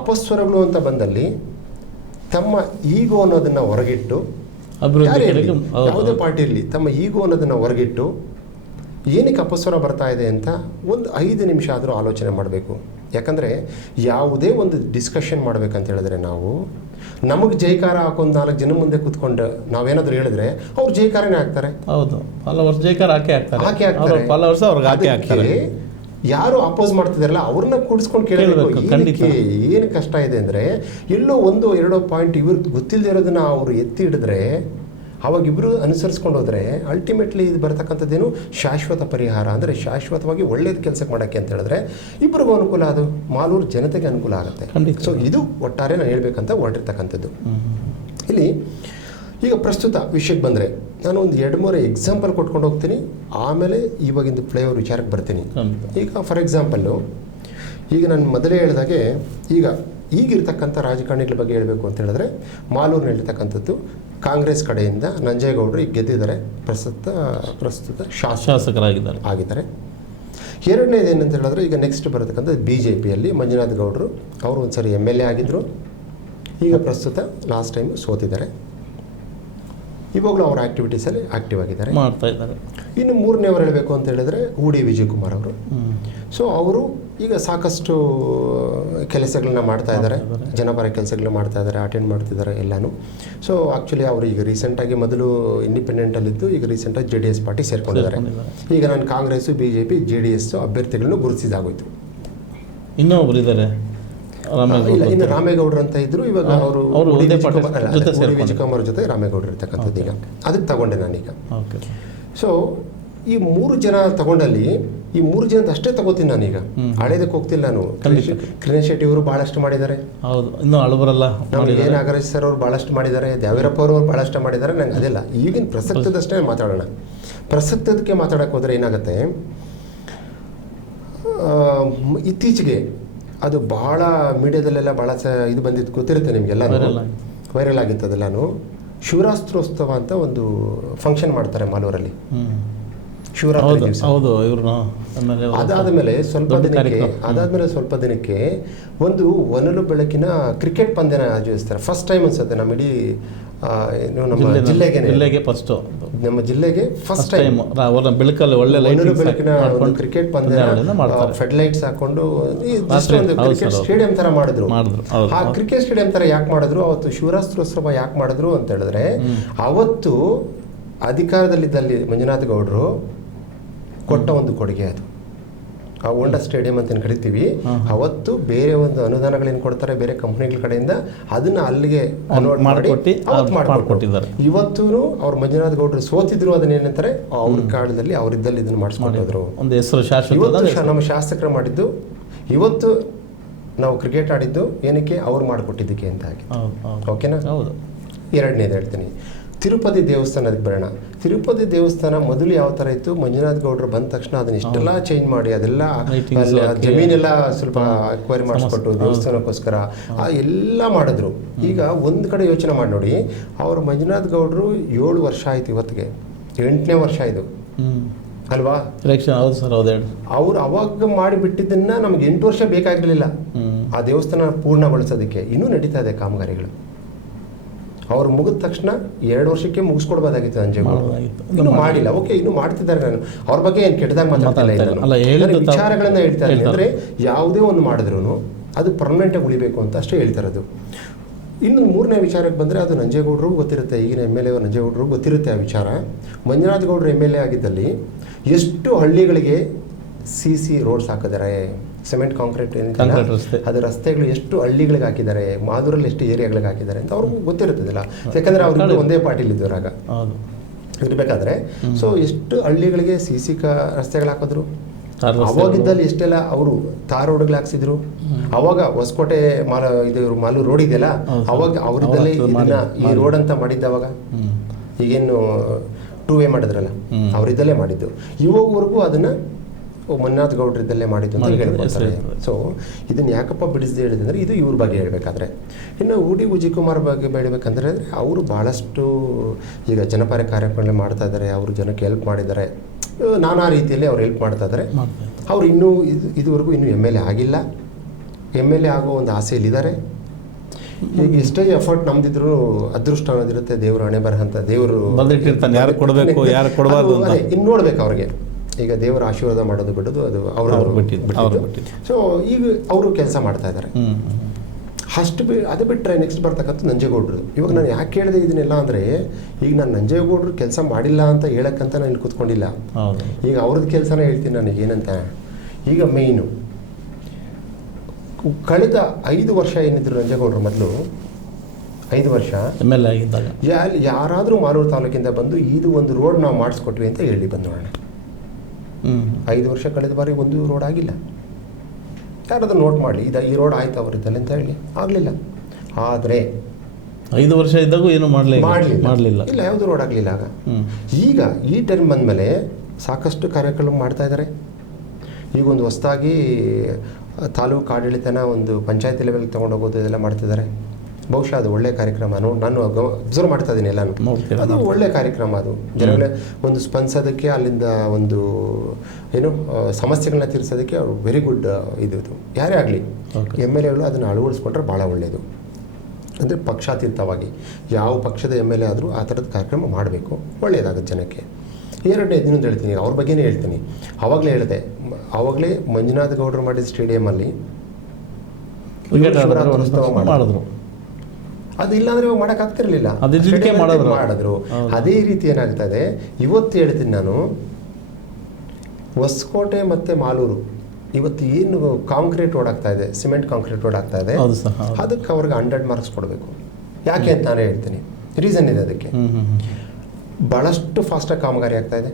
ಅಪಸ್ವರಗಳು ಅಂತ ಬಂದಲ್ಲಿ ತಮ್ಮ ಈಗೋ ಅನ್ನೋದನ್ನು ಹೊರಗಿಟ್ಟು, ಯಾವುದೇ ಪಾರ್ಟಿ ಇರಲಿ, ತಮ್ಮ ಈಗೋ ಅನ್ನೋದನ್ನು ಹೊರಗಿಟ್ಟು ಏನಕ್ಕೆ ಅಪಸ್ವರ ಬರ್ತಾ ಇದೆ ಅಂತ ಒಂದು 5 ನಿಮಿಷ ಆದರೂ ಆಲೋಚನೆ ಮಾಡಬೇಕು. ಯಾಕಂದರೆ ಯಾವುದೇ ಒಂದು ಡಿಸ್ಕಷನ್ ಮಾಡಬೇಕಂತ ಹೇಳಿದ್ರೆ, ನಾವು ನಮಗೆ ಜೈಕಾರ ಹಾಕೊಂಡು 4 ಜನ ಮುಂದೆ ಕೂತ್ಕೊಂಡು ನಾವೇನಾದರೂ ಹೇಳಿದ್ರೆ ಅವ್ರು ಜೈಕಾರನೇ ಹಾಕ್ತಾರೆ. ಹೌದು, ಫಾಲೋವರ್ಸ್ ಜೈಕಾರ ಹಾಕೇ ಹಾಕ್ತಾರೆ. ಯಾರು ಅಪೋಸ್ ಮಾಡ್ತಿದಾರಲ್ಲ ಅವ್ರನ್ನ ಕೂಡಿಸ್ಕೊಂಡು ಕೇಳಬೇಕು. ಏನು ಕಷ್ಟ ಇದೆ ಅಂದರೆ, ಎಲ್ಲೋ 1-2 ಪಾಯಿಂಟ್ ಇವ್ರಿಗೆ ಗೊತ್ತಿಲ್ಲದೆ ಇರೋದನ್ನ ಅವರು ಎತ್ತಿ ಹಿಡಿದ್ರೆ, ಅವಾಗ ಇಬ್ಬರು ಅನುಸರಿಸ್ಕೊಂಡು ಹೋದರೆ ಅಲ್ಟಿಮೇಟ್ಲಿ ಇದು ಬರ್ತಕ್ಕಂಥದ್ದೇನು ಶಾಶ್ವತ ಪರಿಹಾರ. ಅಂದರೆ ಶಾಶ್ವತವಾಗಿ ಒಳ್ಳೇದು ಕೆಲಸಕ್ಕೆ ಮಾಡೋಕ್ಕೆ ಅಂತ ಹೇಳಿದ್ರೆ ಇಬ್ಬರಿಗೂ ಅನುಕೂಲ, ಅದು ಮಾಲೂರು ಜನತೆಗೆ ಅನುಕೂಲ ಆಗುತ್ತೆ. ಸೊ ಇದು ಒಟ್ಟಾರೆ ನಾನು ಹೇಳ್ಬೇಕಂತ ಹೊರಟಿರ್ತಕ್ಕಂಥದ್ದು. ಇಲ್ಲಿ ಈಗ ಪ್ರಸ್ತುತ ವಿಷಯಕ್ಕೆ ಬಂದರೆ ನಾನು ಒಂದು 2-3 ಎಕ್ಸಾಂಪಲ್ ಕೊಟ್ಕೊಂಡು ಹೋಗ್ತೀನಿ, ಆಮೇಲೆ ಇವಾಗಿಂದು ಫ್ಲೇವರ್ ವಿಚಾರಕ್ಕೆ ಬರ್ತೀನಿ. ಈಗ ಫಾರ್ ಎಕ್ಸಾಂಪಲ್ಲು, ಈಗ ನಾನು ಮೊದಲೇ ಹೇಳಿದಾಗೆ ಈಗಿರ್ತಕ್ಕಂಥ ರಾಜಕಾರಣಿಗಳ ಬಗ್ಗೆ ಹೇಳಬೇಕು ಅಂತ ಹೇಳಿದ್ರೆ, ಮಾಲೂರಿನಲ್ಲಿರ್ತಕ್ಕಂಥದ್ದು ಕಾಂಗ್ರೆಸ್ ಕಡೆಯಿಂದ ನಂಜೇಗೌಡರು ಈಗ ಗೆದ್ದಿದ್ದಾರೆ, ಪ್ರಸ್ತುತ ಶಾಸಕರಾಗಿದ್ದಾರೆ. ಎರಡನೇದು ಏನಂತ ಹೇಳಿದ್ರೆ, ಈಗ ನೆಕ್ಸ್ಟ್ ಬರತಕ್ಕಂಥದ್ದು BJPಯಲ್ಲಿ ಮಂಜುನಾಥ್ ಗೌಡರು, ಅವರು ಒಂದು ಸರಿ MLA ಆಗಿದ್ದರು, ಈಗ ಪ್ರಸ್ತುತ ಲಾಸ್ಟ್ ಟೈಮ್ ಸೋತಿದ್ದಾರೆ. ಇವಾಗಲೂ ಅವರ ಆ್ಯಕ್ಟಿವಿಟೀಸಲ್ಲಿ ಆ್ಯಕ್ಟಿವ್ ಆಗಿದ್ದಾರೆ, ಮಾಡ್ತಾ ಇದ್ದಾರೆ. ಇನ್ನು ಮೂರನೇವರು ಹೇಳಬೇಕು ಅಂತ ಹೇಳಿದ್ರೆ ಉಡಿ ವಿಜಯ್ ಕುಮಾರ್ ಅವರು. ಸೊ ಅವರು ಈಗ ಸಾಕಷ್ಟು ಕೆಲಸಗಳನ್ನ ಮಾಡ್ತಾ ಇದ್ದಾರೆ, ಜನಪರ ಕೆಲಸಗಳನ್ನ ಮಾಡ್ತಾ ಇದ್ದಾರೆ, ಅಟೆಂಡ್ ಮಾಡ್ತಿದ್ದಾರೆ ಎಲ್ಲನೂ. ಸೊ ಆ್ಯಕ್ಚುಲಿ ಅವರು ಈಗ ರೀಸೆಂಟಾಗಿ ಮೊದಲು ಇಂಡಿಪೆಂಡೆಂಟಲ್ಲಿದ್ದು ಈಗ ರೀಸೆಂಟಾಗಿ JDS ಪಾರ್ಟಿ ಸೇರ್ಕೊಂಡಿದ್ದಾರೆ. ಈಗ ನಾನು ಕಾಂಗ್ರೆಸ್, BJP, JDS ಅಭ್ಯರ್ಥಿಗಳನ್ನು ಗುರುತಿಸಿದಾಗೋಯ್ತು. ಇನ್ನೊಬ್ರು ಇದ್ದಾರೆ, ಇನ್ನು ರಾಮೇಗೌಡರು ಅಂತ ಇದ್ರು. ಇವಾಗ ಅವರು ವಿಜಯ್ ಕುಮಾರ್ ಜೊತೆ ರಾಮೇಗೌಡರು ಇರ್ತಕ್ಕಂಥದ್ದು. ಈಗ ಅದಕ್ಕೆ ತಗೊಂಡೆ ನಾನೀಗ. ಸೊ ಈ 3 ಜನ ತಗೊಂಡಲ್ಲಿ ಈ 3 ಜನದ ಅಷ್ಟೇ ತಗೋತೀನಿ ನಾನೀಗ, ಹಳೇದಕ್ಕೆ ಹೋಗ್ತಿಲ್ಲ ನಾನು. ಕಿರಣ್ ಶೆಟ್ಟಿ ಅವರು ಭಾಳಷ್ಟು ಮಾಡಿದ್ದಾರೆ, ಇನ್ನೂ ಹಳಬರಲ್ಲ. ನಮಗೆ ನಾಗರಾಜ್ ಸರ್ ಅವರು ಭಾಳಷ್ಟು ಮಾಡಿದ್ದಾರೆ, ದ್ಯಾವೀರಪ್ಪ ಅವರು ಭಾಳಷ್ಟು ಮಾಡಿದ್ದಾರೆ. ನಂಗೆ ಅದೆಲ್ಲ ಈಗಿನ ಪ್ರಸಕ್ತದಷ್ಟೇ ಮಾತಾಡೋಣ. ಪ್ರಸಕ್ತದಕ್ಕೆ ಮಾತಾಡೋಕೆ ಹೋದರೆ ಏನಾಗುತ್ತೆ, ಇತ್ತೀಚೆಗೆ ಅದು ಭಾಳ ಮೀಡಿಯಾದಲ್ಲೆಲ್ಲ ಭಾಳ ಇದು ಬಂದಿದ್ದು ಗೊತ್ತಿರುತ್ತೆ ನಿಮಗೆಲ್ಲ, ವೈರಲ್ ಆಗಿತ್ತು ಅದೆಲ್ಲಾನು. ಶಿವರಾತ್ರೋತ್ಸವ ಅಂತ ಒಂದು ಫಂಕ್ಷನ್ ಮಾಡ್ತಾರೆ ಮಾಲೂರಲ್ಲಿ, ಶಿವರಾತ್ರಿ ದಿವಸ. ಅದಾದಮೇಲೆ ಸ್ವಲ್ಪ ದಿನಕ್ಕೆ ಒಂದು ಒನಲು ಬೆಳಕಿನ ಕ್ರಿಕೆಟ್ ಪಂದ್ಯನ ಆಯೋಜಿಸ್ತಾರೆ. ಫಸ್ಟ್ ಟೈಮ್ ಅನ್ಸುತ್ತೆ ನಮ್ಮ ಇಡೀ ನಮ್ಮ ಜಿಲ್ಲೆಗೆ ಫಸ್ಟ್ ಟೈಮ್ ಬೆಳಕಲ್ಲಿ ಒಳ್ಳೆ ಒನಲು ಬೆಳಕಿನ ಒಂದು ಕ್ರಿಕೆಟ್ ಪಂದ್ಯ ಫೆಡ್ ಲೈಟ್ಸ್ ಹಾಕೊಂಡು ಕ್ರಿಕೆಟ್ ಸ್ಟೇಡಿಯಂ ತರ ಮಾಡಿದ್ರು. ಆ ಕ್ರಿಕೆಟ್ ಸ್ಟೇಡಿಯಂ ತರ ಯಾಕೆ ಮಾಡಿದ್ರು, ಅವತ್ತು ಶಿವರಾತ್ರೋತ್ಸವ ಯಾಕೆ ಮಾಡಿದ್ರು ಅಂತ ಹೇಳಿದ್ರೆ, ಅವತ್ತು ಅಧಿಕಾರದಲ್ಲಿದ್ದಲ್ಲಿ ಮಂಜುನಾಥ್ ಗೌಡರು ಕೊಟ್ಟ ಒಂದು ಕೊಡುಗೆ ಅದು. ಆ ಹೋಂಡಾ ಸ್ಟೇಡಿಯಂ ಅಂತ ಕರಿತೀವಿ, ಅವತ್ತು ಬೇರೆ ಒಂದು ಅನುದಾನಗಳೇನು ಕೊಡ್ತಾರೆ ಬೇರೆ ಕಂಪ್ನಿಗಳ ಕಡೆಯಿಂದ, ಅದನ್ನ ಅಲ್ಲಿಗೆ ಮಾಡಿಕೊಟ್ಟಿದ್ದಾರೆ. ಇವತ್ತು ಅವ್ರು ಮಂಜುನಾಥ್ ಗೌಡರು ಸೋತಿದ್ರು, ಅದನ್ನೇನಂತಾರೆ ಅವ್ರ ಕಾಲದಲ್ಲಿ ಅವರಿದ್ದಲ್ಲಿ ಇದನ್ನು ಮಾಡಿಸ್ಕೊಂಡಿದ್ರು. ಇವತ್ತು ನಮ್ಮ ಶಾಸಕರು ಮಾಡಿದ್ದು, ಇವತ್ತು ನಾವು ಕ್ರಿಕೆಟ್ ಆಡಿದ್ದು ಏನಕ್ಕೆ ಅವ್ರು ಮಾಡಿಕೊಟ್ಟಿದ್ದಕ್ಕೆ ಅಂತ ಆಗಿ. ಓಕೆನಾ? ಎರಡನೇದು ಹೇಳ್ತೀನಿ, ತಿರುಪತಿ ದೇವಸ್ಥಾನಕ್ಕೆ ಬರೋಣ. ತಿರುಪತಿ ದೇವಸ್ಥಾನ ಮೊದಲು ಯಾವ ಥರ ಇತ್ತು, ಮಂಜುನಾಥ್ ಗೌಡರು ಬಂದ ತಕ್ಷಣ ಅದನ್ನ ಇಷ್ಟೆಲ್ಲ ಚೇಂಜ್ ಮಾಡಿ ಅದೆಲ್ಲ ಜಮೀನೆಲ್ಲ ಸ್ವಲ್ಪ ಅಕ್ವೈರಿ ಮಾಡಿಸ್ಕೊಟ್ಟು ದೇವಸ್ಥಾನಕ್ಕೋಸ್ಕರ ಎಲ್ಲ ಮಾಡಿದ್ರು. ಈಗ ಒಂದು ಕಡೆ ಯೋಚನೆ ಮಾಡಿ ನೋಡಿ, ಅವರು ಮಂಜುನಾಥ್ ಗೌಡರು 7 ವರ್ಷ ಆಯ್ತು, ಇವತ್ತಿಗೆ 8ನೇ ವರ್ಷ ಇದು ಅಲ್ವಾ ಎಲೆಕ್ಷನ್. ಹೌದು ಸರ್, ಹೌದು ಹೇಳಿ. ಅವ್ರು ಅವಾಗ ಮಾಡಿಬಿಟ್ಟಿದ್ದನ್ನ ನಮ್ಗೆ 8 ವರ್ಷ ಬೇಕಾಗಿರಲಿಲ್ಲ ಆ ದೇವಸ್ಥಾನ ಪೂರ್ಣಗೊಳಿಸೋದಕ್ಕೆ. ಇನ್ನೂ ನಡೀತಾ ಇದೆ ಕಾಮಗಾರಿಗಳು. ಅವ್ರು ಮುಗಿದ ತಕ್ಷಣ 2 ವರ್ಷಕ್ಕೆ ಮುಗಿಸ್ಕೊಡ್ಬೋದಾಗಿತ್ತು ನಂಜೇಗೌಡರು. ಇನ್ನೂ ಮಾಡಿಲ್ಲ. ಓಕೆ, ಇನ್ನೂ ಮಾಡ್ತಿದ್ದಾರೆ. ನಾನು ಅವ್ರ ಬಗ್ಗೆ ಏನು ಕೆಟ್ಟದಾಗ ಮಾತಾಡ್ತಿಲ್ಲ, ವಿಚಾರಗಳನ್ನ ಹೇಳ್ತಾ ಇದ್ದೀನಿ. ಅಂದರೆ ಯಾವುದೇ ಒಂದು ಮಾಡಿದ್ರು ಅದು ಪರ್ಮನೆಂಟಾಗಿ ಉಳಿಬೇಕು ಅಂತ ಅಷ್ಟೇ ಹೇಳ್ತಾ ಇರೋದು. ಇನ್ನು 3ನೇ ವಿಚಾರಕ್ಕೆ ಬಂದರೆ ಅದು ನಂಜೇಗೌಡರಿಗೂ ಗೊತ್ತಿರುತ್ತೆ, ಈಗಿನ MLA ನಂಜೇಗೌಡರಿಗೂ ಗೊತ್ತಿರುತ್ತೆ ಆ ವಿಚಾರ. ಮಂಜುನಾಥ್ ಗೌಡರು MLA ಆಗಿದ್ದಲ್ಲಿ ಎಷ್ಟು ಹಳ್ಳಿಗಳಿಗೆ CC ರೋಡ್ಸ್ ಹಾಕಿದ್ದಾರೆ, ಸಿಮೆಂಟ್ ಕಾಂಕ್ರೀಟ್ ಏನಿಲ್ಲ ಅದು ರಸ್ತೆಗಳು ಎಷ್ಟು ಹಳ್ಳಿಗಳಿಗೆ ಹಾಕಿದ್ದಾರೆ, ಮಾದೂರಲ್ಲಿ ಎಷ್ಟು ಏರಿಯಾಗಳಿಗೆ ಹಾಕಿದ್ದಾರೆ ಅಂತ ಅವ್ರಿಗೂ ಗೊತ್ತಿರುತ್ತದಿಲ್ಲ. ಯಾಕಂದರೆ ಅವ್ರಿಗೆ ಒಂದೇ ಪಾರ್ಟಿಲಿ ಇದ್ದವರಾಗ ಇರಬೇಕಾದ್ರೆ. ಸೊ ಎಷ್ಟು ಹಳ್ಳಿಗಳಿಗೆ CC ರಸ್ತೆಗಳು ಹಾಕಿದ್ರು, ಅವಾಗಿದ್ದಲ್ಲಿ ಎಷ್ಟೆಲ್ಲ ಅವರು ತಾರ್ ರೋಡ್ಗಳು ಹಾಕ್ಸಿದ್ರು. ಅವಾಗ ಹೊಸಕೋಟೆ ಮಾಲೂರು ರೋಡ್ ಇದೆಯಲ್ಲ, ಅವಾಗ ಅವರಿದ್ದಲ್ಲೇ ಇದನ್ನ ಈ ರೋಡ್ ಅಂತ ಮಾಡಿದ್ದ. ಅವಾಗ ಈಗೇನು 2 ವೇ ಮಾಡಿದ್ರಲ್ಲ, ಅವರಿದ್ದಲ್ಲೇ ಮಾಡಿದ್ದು. ಇವಾಗವರೆಗೂ ಅದನ್ನ ಮಂಜುನಾಥ್ ಗೌಡ್ರಿದ್ದಲ್ಲೇ ಮಾಡಿದ್ದು ಅಂತ ಹೇಳ್ಕೊಳ್ತಾರೆ. ಸೊ ಇದನ್ನ ಯಾಕಪ್ಪ ಬಿಡಿಸದೆ ಹೇಳಿದ್ರೆ ಇದು ಇವ್ರ ಬಗ್ಗೆ ಹೇಳ್ಬೇಕಾದ್ರೆ. ಇನ್ನು ಊಟಿ ವಿಜಯಕುಮಾರ್ ಬಗ್ಗೆ ಹೇಳ್ಬೇಕಂದ್ರೆ ಅವರು ಭಾಳಷ್ಟು ಈಗ ಜನಪರ ಕಾರ್ಯಕ್ರಮಗಳನ್ನ ಮಾಡ್ತಾ ಇದ್ದಾರೆ, ಅವರು ಜನಕ್ಕೆ ಹೆಲ್ಪ್ ಮಾಡಿದ್ದಾರೆ, ನಾನಾ ರೀತಿಯಲ್ಲಿ ಅವ್ರು ಹೆಲ್ಪ್ ಮಾಡ್ತಾ ಇದ್ದಾರೆ. ಅವ್ರು ಇನ್ನೂ ಇದುವರೆಗೂ ಇನ್ನೂ MLA ಆಗಿಲ್ಲ. MLA ಆಗೋ ಒಂದು ಆಸೆಯಲ್ಲಿದ್ದಾರೆ. ಈಗ ಎಷ್ಟೇ ಎಫರ್ಟ್ ನಮ್ದಿದ್ರು ಅದೃಷ್ಟ ಅನ್ನೋದಿರುತ್ತೆ, ದೇವರು ಹಣೆ ಬರಹ ಅಂತ. ದೇವರು ಯಾರು ಕೊಡಬೇಕು ಯಾರು ಕೊಡಬಾರ್ದು ಅಂತ ಇನ್ನು ನೋಡ್ಬೇಕು ಅವ್ರಿಗೆ. ಈಗ ದೇವರ ಆಶೀರ್ವಾದ ಮಾಡೋದು ಬಿಡೋದು ಅದು ಅವರು ಬಿಟ್ಟಿದ್ದು. ಸೊ ಈಗ ಅವರು ಕೆಲಸ ಮಾಡ್ತಾ ಇದ್ದಾರೆ. ಅಷ್ಟು ಅದು ಬಿಟ್ಟರೆ ನೆಕ್ಸ್ಟ್ ಬರ್ತಕ್ಕಂಥ ನಂಜೇಗೌಡರು. ಇವಾಗ ನಾನು ಯಾಕೆ ಹೇಳಿದೆ ಇದನ್ನೆಲ್ಲ ಅಂದರೆ, ಈಗ ನಾನು ನಂಜೇಗೌಡರು ಕೆಲಸ ಮಾಡಿಲ್ಲ ಅಂತ ಹೇಳಕ್ಕಂತ ನಾನು ಇಲ್ಲಿ ಕೂತ್ಕೊಂಡಿಲ್ಲ. ಈಗ ಅವ್ರದ್ದು ಕೆಲಸನ ಹೇಳ್ತೀನಿ ನನಗೆ ಏನಂತ. ಈಗ ಮೇಯ್ನು ಕಳೆದ 5 ವರ್ಷ ಏನಿದ್ರು ನಂಜೇಗೌಡರು, ಮೊದಲು 5 ವರ್ಷ MLA ಆಗಿದ್ದಾಗ ಯಾರಾದರೂ ಮಾಲೂರು ತಾಲೂಕಿಂದ ಬಂದು ಇದು ಒಂದು ರೋಡ್ ನಾವು ಮಾಡಿಸ್ಕೊಟ್ವಿ ಅಂತ ಹೇಳಿ ಬಂದೋಣ. 5 ವರ್ಷ ಕಳೆದ ಬಾರಿ ಒಂದು ರೋಡ್ ಆಗಿಲ್ಲ. ಯಾರಾದ್ರೂ ನೋಟ್ ಮಾಡಲಿ, ಈ ರೋಡ್ ಆಯ್ತು ಅವರಿದ್ದಲ್ಲಿ ಅಂತ ಹೇಳಿ. ಆಗಲಿಲ್ಲ. ಆದರೆ 5 ವರ್ಷ ಇದ್ದಾಗೂ ಏನು ಮಾಡಲಿಲ್ಲ ಇಲ್ಲ, ಯಾವುದು ರೋಡ್ ಆಗಲಿಲ್ಲ. ಆಗ ಈಗ ಈ ಟರ್ಮ್ ಬಂದಮೇಲೆ ಸಾಕಷ್ಟು ಕಾರ್ಯಕ್ರಮ ಮಾಡ್ತಾ ಇದ್ದಾರೆ. ಈಗ ಒಂದು ಹೊಸದಾಗಿ ತಾಲೂಕು ಆಡಳಿತನ ಒಂದು ಪಂಚಾಯತಿ ಲೆವೆಲ್ ತೊಗೊಂಡೋಗೋದು ಇದೆಲ್ಲ ಮಾಡ್ತಿದ್ದಾರೆ. ಬಹುಶಃ ಅದು ಒಳ್ಳೆಯ ಕಾರ್ಯಕ್ರಮ. ನಾನು ಅಬ್ಸರ್ವ್ ಮಾಡ್ತಾ ಇದ್ದೀನಿ ಎಲ್ಲಾನು. ಅದು ಒಳ್ಳೆಯ ಕಾರ್ಯಕ್ರಮ. ಅದು ಜನಗಳ ಒಂದು ಸ್ಪಂದಿಸೋದಕ್ಕೆ, ಅಲ್ಲಿಂದ ಒಂದು ಏನು ಸಮಸ್ಯೆಗಳನ್ನ ತೀರಿಸೋದಕ್ಕೆ ಅವರು ವೆರಿ ಗುಡ್ ಇದು. ಯಾರೇ ಆಗಲಿ MLAಗಳು ಅದನ್ನು ಅಳವಡಿಸ್ಕೊಂಡ್ರೆ ಭಾಳ ಒಳ್ಳೆಯದು. ಅಂದರೆ ಪಕ್ಷಾತೀತವಾಗಿ ಯಾವ ಪಕ್ಷದ MLA ಆದರೂ ಆ ಥರದ ಕಾರ್ಯಕ್ರಮ ಮಾಡಬೇಕು, ಒಳ್ಳೆಯದಾಗುತ್ತೆ ಜನಕ್ಕೆ. 2ನೇ ಇನ್ನೊಂದು ಹೇಳ್ತೀನಿ, ಅವ್ರ ಬಗ್ಗೆನೇ ಹೇಳ್ತೀನಿ. ಆವಾಗಲೇ ಮಂಜುನಾಥ್ ಗೌಡರು ಮಾಡಿದ ಸ್ಟೇಡಿಯಮಲ್ಲಿ ಮಾಡಿದ್ರು. ಅದು ಇಲ್ಲಾಂದ್ರೆ ಇವಾಗ ಮಾಡೋಕ್ಕಾಗ್ತಿರ್ಲಿಲ್ಲ, ಮಾಡಿದ್ರು. ಅದೇ ರೀತಿ ಏನಾಗ್ತಾ ಇದೆ ಇವತ್ತು ಹೇಳ್ತೀನಿ ನಾನು, ಹೊಸಕೋಟೆ ಮತ್ತು ಮಾಲೂರು ಇವತ್ತು ಏನು ಕಾಂಕ್ರೀಟ್ ರೋಡ್ ಆಗ್ತಾ ಇದೆ, ಸಿಮೆಂಟ್ ಕಾಂಕ್ರೀಟ್ ರೋಡ್ ಆಗ್ತಾ ಇದೆ, ಅದಕ್ಕೆ ಅವ್ರಿಗೆ 100 ಮಾರ್ಕ್ಸ್ ಕೊಡಬೇಕು. ಯಾಕೆ ಅಂತ ನಾನೇ ಹೇಳ್ತೀನಿ. ರೀಸನ್ ಇದೆ ಅದಕ್ಕೆ. ಭಾಳಷ್ಟು ಫಾಸ್ಟಾಗಿ ಕಾಮಗಾರಿ ಆಗ್ತಾ ಇದೆ,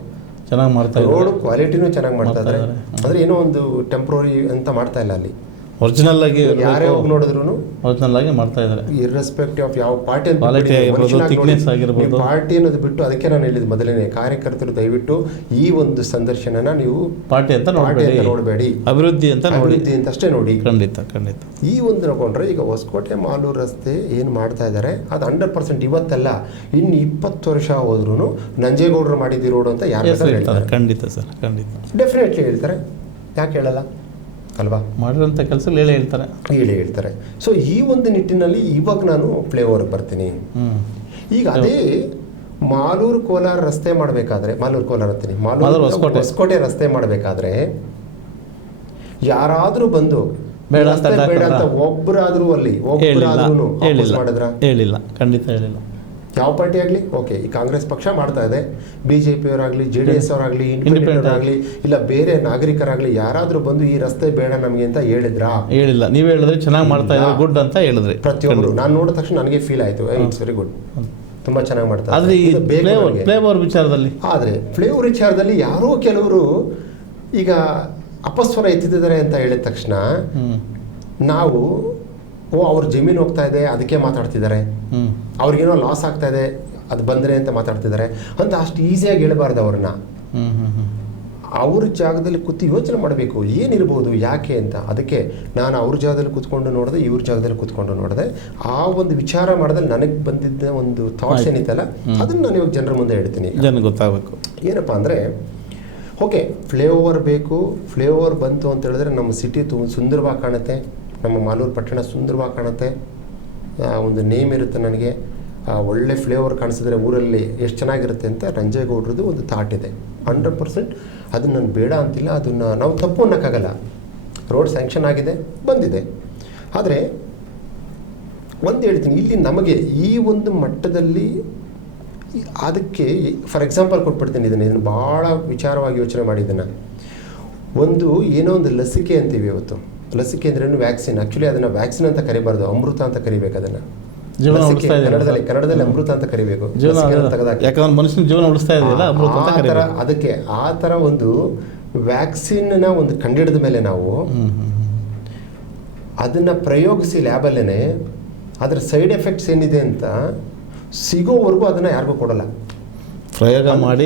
ಚೆನ್ನಾಗಿ ಮಾಡ್ತಾ ಇದ್ದಾರೆ, ರೋಡ್ ಕ್ವಾಲಿಟಿನೂ ಚೆನ್ನಾಗಿ ಮಾಡ್ತಾ ಇದ್ದಾರೆ. ಅಂದರೆ ಏನೋ ಒಂದು ಟೆಂಪ್ರರಿ ಅಂತ ಮಾಡ್ತಾ ಇಲ್ಲ, ಅಲ್ಲಿ ಒರಿಜಿನಲ್ ಆಗಿ ಯಾರೇ ಹೋಗಿ ನೋಡಿದ್ರು ಒರಿಜಿನಲ್ ಆಗಿ ಮಾಡ್ತಾ ಇದ್ದಾರೆ. ಇರ್ರೆಸ್ಪೆಕ್ಟಿವ್ ಆಫ್ ಯಾವ ಪಾರ್ಟಿ ಪಾರ್ಟಿ ಅನ್ನೋದು ಬಿಟ್ಟು, ಅದಕ್ಕೆ ನಾನು ಹೇಳಿದ್ದು ಮೊದಲನೇ, ಕಾರ್ಯಕರ್ತರು ದಯವಿಟ್ಟು ಈ ಒಂದು ಸಂದರ್ಶನನ ನೀವು ಪಾರ್ಟಿ ಅಂತ ನೋಡಬೇಡಿ, ಅಭಿವೃದ್ಧಿ ಅಂತ ಅಷ್ಟೇ ನೋಡಿ. ಖಂಡಿತ. ಈ ಒಂದು ನೋಡ್ಕೊಂಡ್ರೆ ಈಗ ಹೊಸಕೋಟೆ ಮಾಲೂರು ರಸ್ತೆ ಏನು ಮಾಡ್ತಾ ಇದ್ದಾರೆ ಅದು 100% ಇವತ್ತಲ್ಲ, ಇನ್ನು 20 ವರ್ಷ ಹೋದ್ರೂ ನಂಜೇಗೌಡರು ಮಾಡಿದ್ದು ರೋಡ್ ಅಂತ ಯಾರು ಹೇಳ್ತಾರೆ? ಖಂಡಿತ ಸರ್, ಖಂಡಿತ, ಡೆಫಿನೆಟ್ಲಿ ಹೇಳ್ತಾರೆ. ಯಾಕೆ ಹೇಳಲ್ಲ ಅಲ್ವಾ? ಮಾಡಿರೋಂಥ ಕೆಲಸ ಹೇಳ್ತಾರೆ. ಸೊ ಈ ಒಂದು ನಿಟ್ಟಿನಲ್ಲಿ ಇವಾಗ ನಾನು ಫ್ಲೇವರ್ಗೆ ಬರ್ತೀನಿ. ಈಗ ಅದೇ ಮಾಲೂರು ಕೋಲಾರ ರಸ್ತೆ ಮಾಡಬೇಕಾದ್ರೆ, ಮಾಲೂರು ಹೊಸಕೋಟೆ ರಸ್ತೆ ಮಾಡಬೇಕಾದ್ರೆ ಯಾರಾದರೂ ಬಂದು ಬೇಡ ಅಂತ ಒಬ್ಬರಾದ್ರೂ ಅಲ್ಲಿ ಹೇಳಿಲ್ಲ, ಖಂಡಿತ ಹೇಳಿಲ್ಲ. ಯಾವ ಪಾರ್ಟಿ ಆಗಲಿ, ಓಕೆ, ಈ ಕಾಂಗ್ರೆಸ್ ಪಕ್ಷ ಮಾಡ್ತಾ ಇದೆ, BJP ಅವರಾಗಲಿ, JDS ಅವರಾಗಲಿ, ಇಂಡಿಪೆಂಡೆಂಟ್ ಆಗಲಿ, ಇಲ್ಲ ಬೇರೆ ನಾಗರಿಕರಾಗಲಿ ಯಾರಾದರೂ ಬಂದು ಈ ರಸ್ತೆ ಬೇಡ ನಮಗೆ ಅಂತ ಹೇಳಿಲ್ಲ. ನೀವು ಹೇಳಿದ್ರೆ ಚೆನ್ನಾಗಿ ಮಾಡ್ತಾ ಇದ್ದಾರೆ, ಗುಡ್ ಅಂತ ಹೇಳಿದ್ರಿ. ಪ್ರತಿಯೊಬ್ಬರು ನಾನು ನೋಡಿದ ತಕ್ಷಣ ನನಗೆ ಫೀಲ್ ಆಯಿತು, ಇಟ್ಸ್ ವೆರಿ ಗುಡ್, ತುಂಬ ಚೆನ್ನಾಗಿ ಮಾಡ್ತಾರೆ. ಫ್ಲೇವರ್ ವಿಚಾರದಲ್ಲಿ ಆದರೆ ಫ್ಲೇವರ್ ವಿಚಾರದಲ್ಲಿ ಯಾರೋ ಕೆಲವರು ಈಗ ಅಪಸ್ವರ ಎತ್ತಿದ್ದಾರೆ ಅಂತ ಹೇಳಿದ ತಕ್ಷಣ ನಾವು ಅವ್ರ ಜಮೀನು ಹೋಗ್ತಾ ಇದೆ ಅದಕ್ಕೆ ಮಾತಾಡ್ತಿದ್ದಾರೆ ಅವ್ರಿಗೇನೋ ಲಾಸ್ ಆಗ್ತಾ ಇದೆ ಅದು ಬಂದರೆ ಅಂತ ಮಾತಾಡ್ತಿದ್ದಾರೆ ಅಂತ ಅಷ್ಟು ಈಸಿಯಾಗಿ ಹೇಳಬಾರ್ದು ಅವ್ರನ್ನ. ಅವ್ರ ಜಾಗದಲ್ಲಿ ಕೂತು ಯೋಚನೆ ಮಾಡಬೇಕು ಏನಿರ್ಬೋದು ಯಾಕೆ ಅಂತ. ಅದಕ್ಕೆ ನಾನು ಅವ್ರ ಜಾಗದಲ್ಲಿ ಕೂತ್ಕೊಂಡು ನೋಡಿದೆ, ಇವ್ರ ಜಾಗದಲ್ಲಿ ಕೂತ್ಕೊಂಡು ನೋಡಿದೆ. ಆ ಒಂದು ವಿಚಾರ ಮಾಡಿದ್ರೆ ನನಗೆ ಬಂದಿದ್ದ ಒಂದು ಥಾಟ್ಸ್ ಏನಿತ್ತಲ್ಲ ಅದನ್ನು ನಾನು ಇವಾಗ ಜನರ ಮುಂದೆ ಹೇಳ್ತೀನಿ. ಜನಕ್ಕೆ ಗೊತ್ತಾಗಬೇಕು ಏನಪ್ಪ ಅಂದರೆ, ಓಕೆ ಫ್ಲೇಓವರ್ ಬೇಕು, ಫ್ಲೇಓವರ್ ಬಂತು ಅಂತ ಹೇಳಿದ್ರೆ ನಮ್ಮ ಸಿಟಿ ಸುಂದರವಾಗಿ ಕಾಣುತ್ತೆ, ನಮ್ಮ ಮಾಲೂರು ಪಟ್ಟಣ ಸುಂದರವಾಗಿ ಕಾಣುತ್ತೆ, ಒಂದು ನೇಮ್ ಇರುತ್ತೆ ನನಗೆ, ಒಳ್ಳೆ ಫ್ಲೇವರ್ ಕಾಣಿಸಿದ್ರೆ ಊರಲ್ಲಿ ಎಷ್ಟು ಚೆನ್ನಾಗಿರುತ್ತೆ ಅಂತ ರಂಜೇಗೌಡ್ರದ್ದು ಒಂದು ಥಾಟ್ ಇದೆ. 100% ಅದನ್ನು ನಾನು ಬೇಡ ಅಂತಿಲ್ಲ, ಅದನ್ನು ನಾವು ತಪ್ಪು ಅನ್ನೋಕ್ಕಾಗಲ್ಲ. ರೋಡ್ ಸ್ಯಾಂಕ್ಷನ್ ಆಗಿದೆ, ಬಂದಿದೆ. ಆದರೆ ಒಂದು ಹೇಳ್ತೀನಿ, ಇಲ್ಲಿ ನಮಗೆ ಈ ಒಂದು ಮಟ್ಟದಲ್ಲಿ ಅದಕ್ಕೆ ಫಾರ್ ಎಕ್ಸಾಂಪಲ್ ಕೊಟ್ಬಿಡ್ತೀನಿ, ಇದನ್ನು ಭಾಳ ವಿಚಾರವಾಗಿ ಯೋಚನೆ ಮಾಡಿದ್ದನ್ನು. ಒಂದು ಏನೋ ಒಂದು ಲಸಿಕೆ ಅಂತೀವಿ ಇವತ್ತು. ಲಸಿಕೆ ಅಂದ್ರೇನು? ವ್ಯಾಕ್ಸಿನ್. ಆ್ಯಕ್ಚುಲಿ ಅದನ್ನು ವ್ಯಾಕ್ಸಿನ್ ಅಂತ ಕರಿಬಾರ್ದು, ಅಮೃತ ಅಂತ ಕರಿಬೇಕು. ಅದನ್ನು ಕನ್ನಡದಲ್ಲಿ ಅಮೃತ ಅಂತ ಕರಿಬೇಕು. ಯಾಕಂದ್ರೆ ಮನುಷ್ಯನ ಜೀವನ ಉಳಿಸ್ತಾ ಇದೆಯಲ್ಲ, ಅದಕ್ಕೆ ಆ ಥರ ಒಂದು ವ್ಯಾಕ್ಸಿನ್ನ ಒಂದು ಕಂಡಿಡಿದ ಮೇಲೆ ನಾವು ಅದನ್ನು ಪ್ರಯೋಗಿಸಿ ಲ್ಯಾಬಲ್ಲೇ ಅದರ ಸೈಡ್ ಎಫೆಕ್ಟ್ಸ್ ಏನಿದೆ ಅಂತ ಸಿಗೋವರೆಗೂ ಅದನ್ನು ಯಾರಿಗೂ ಕೊಡಲ್ಲ. ಪ್ರಯೋಗ ಮಾಡಿ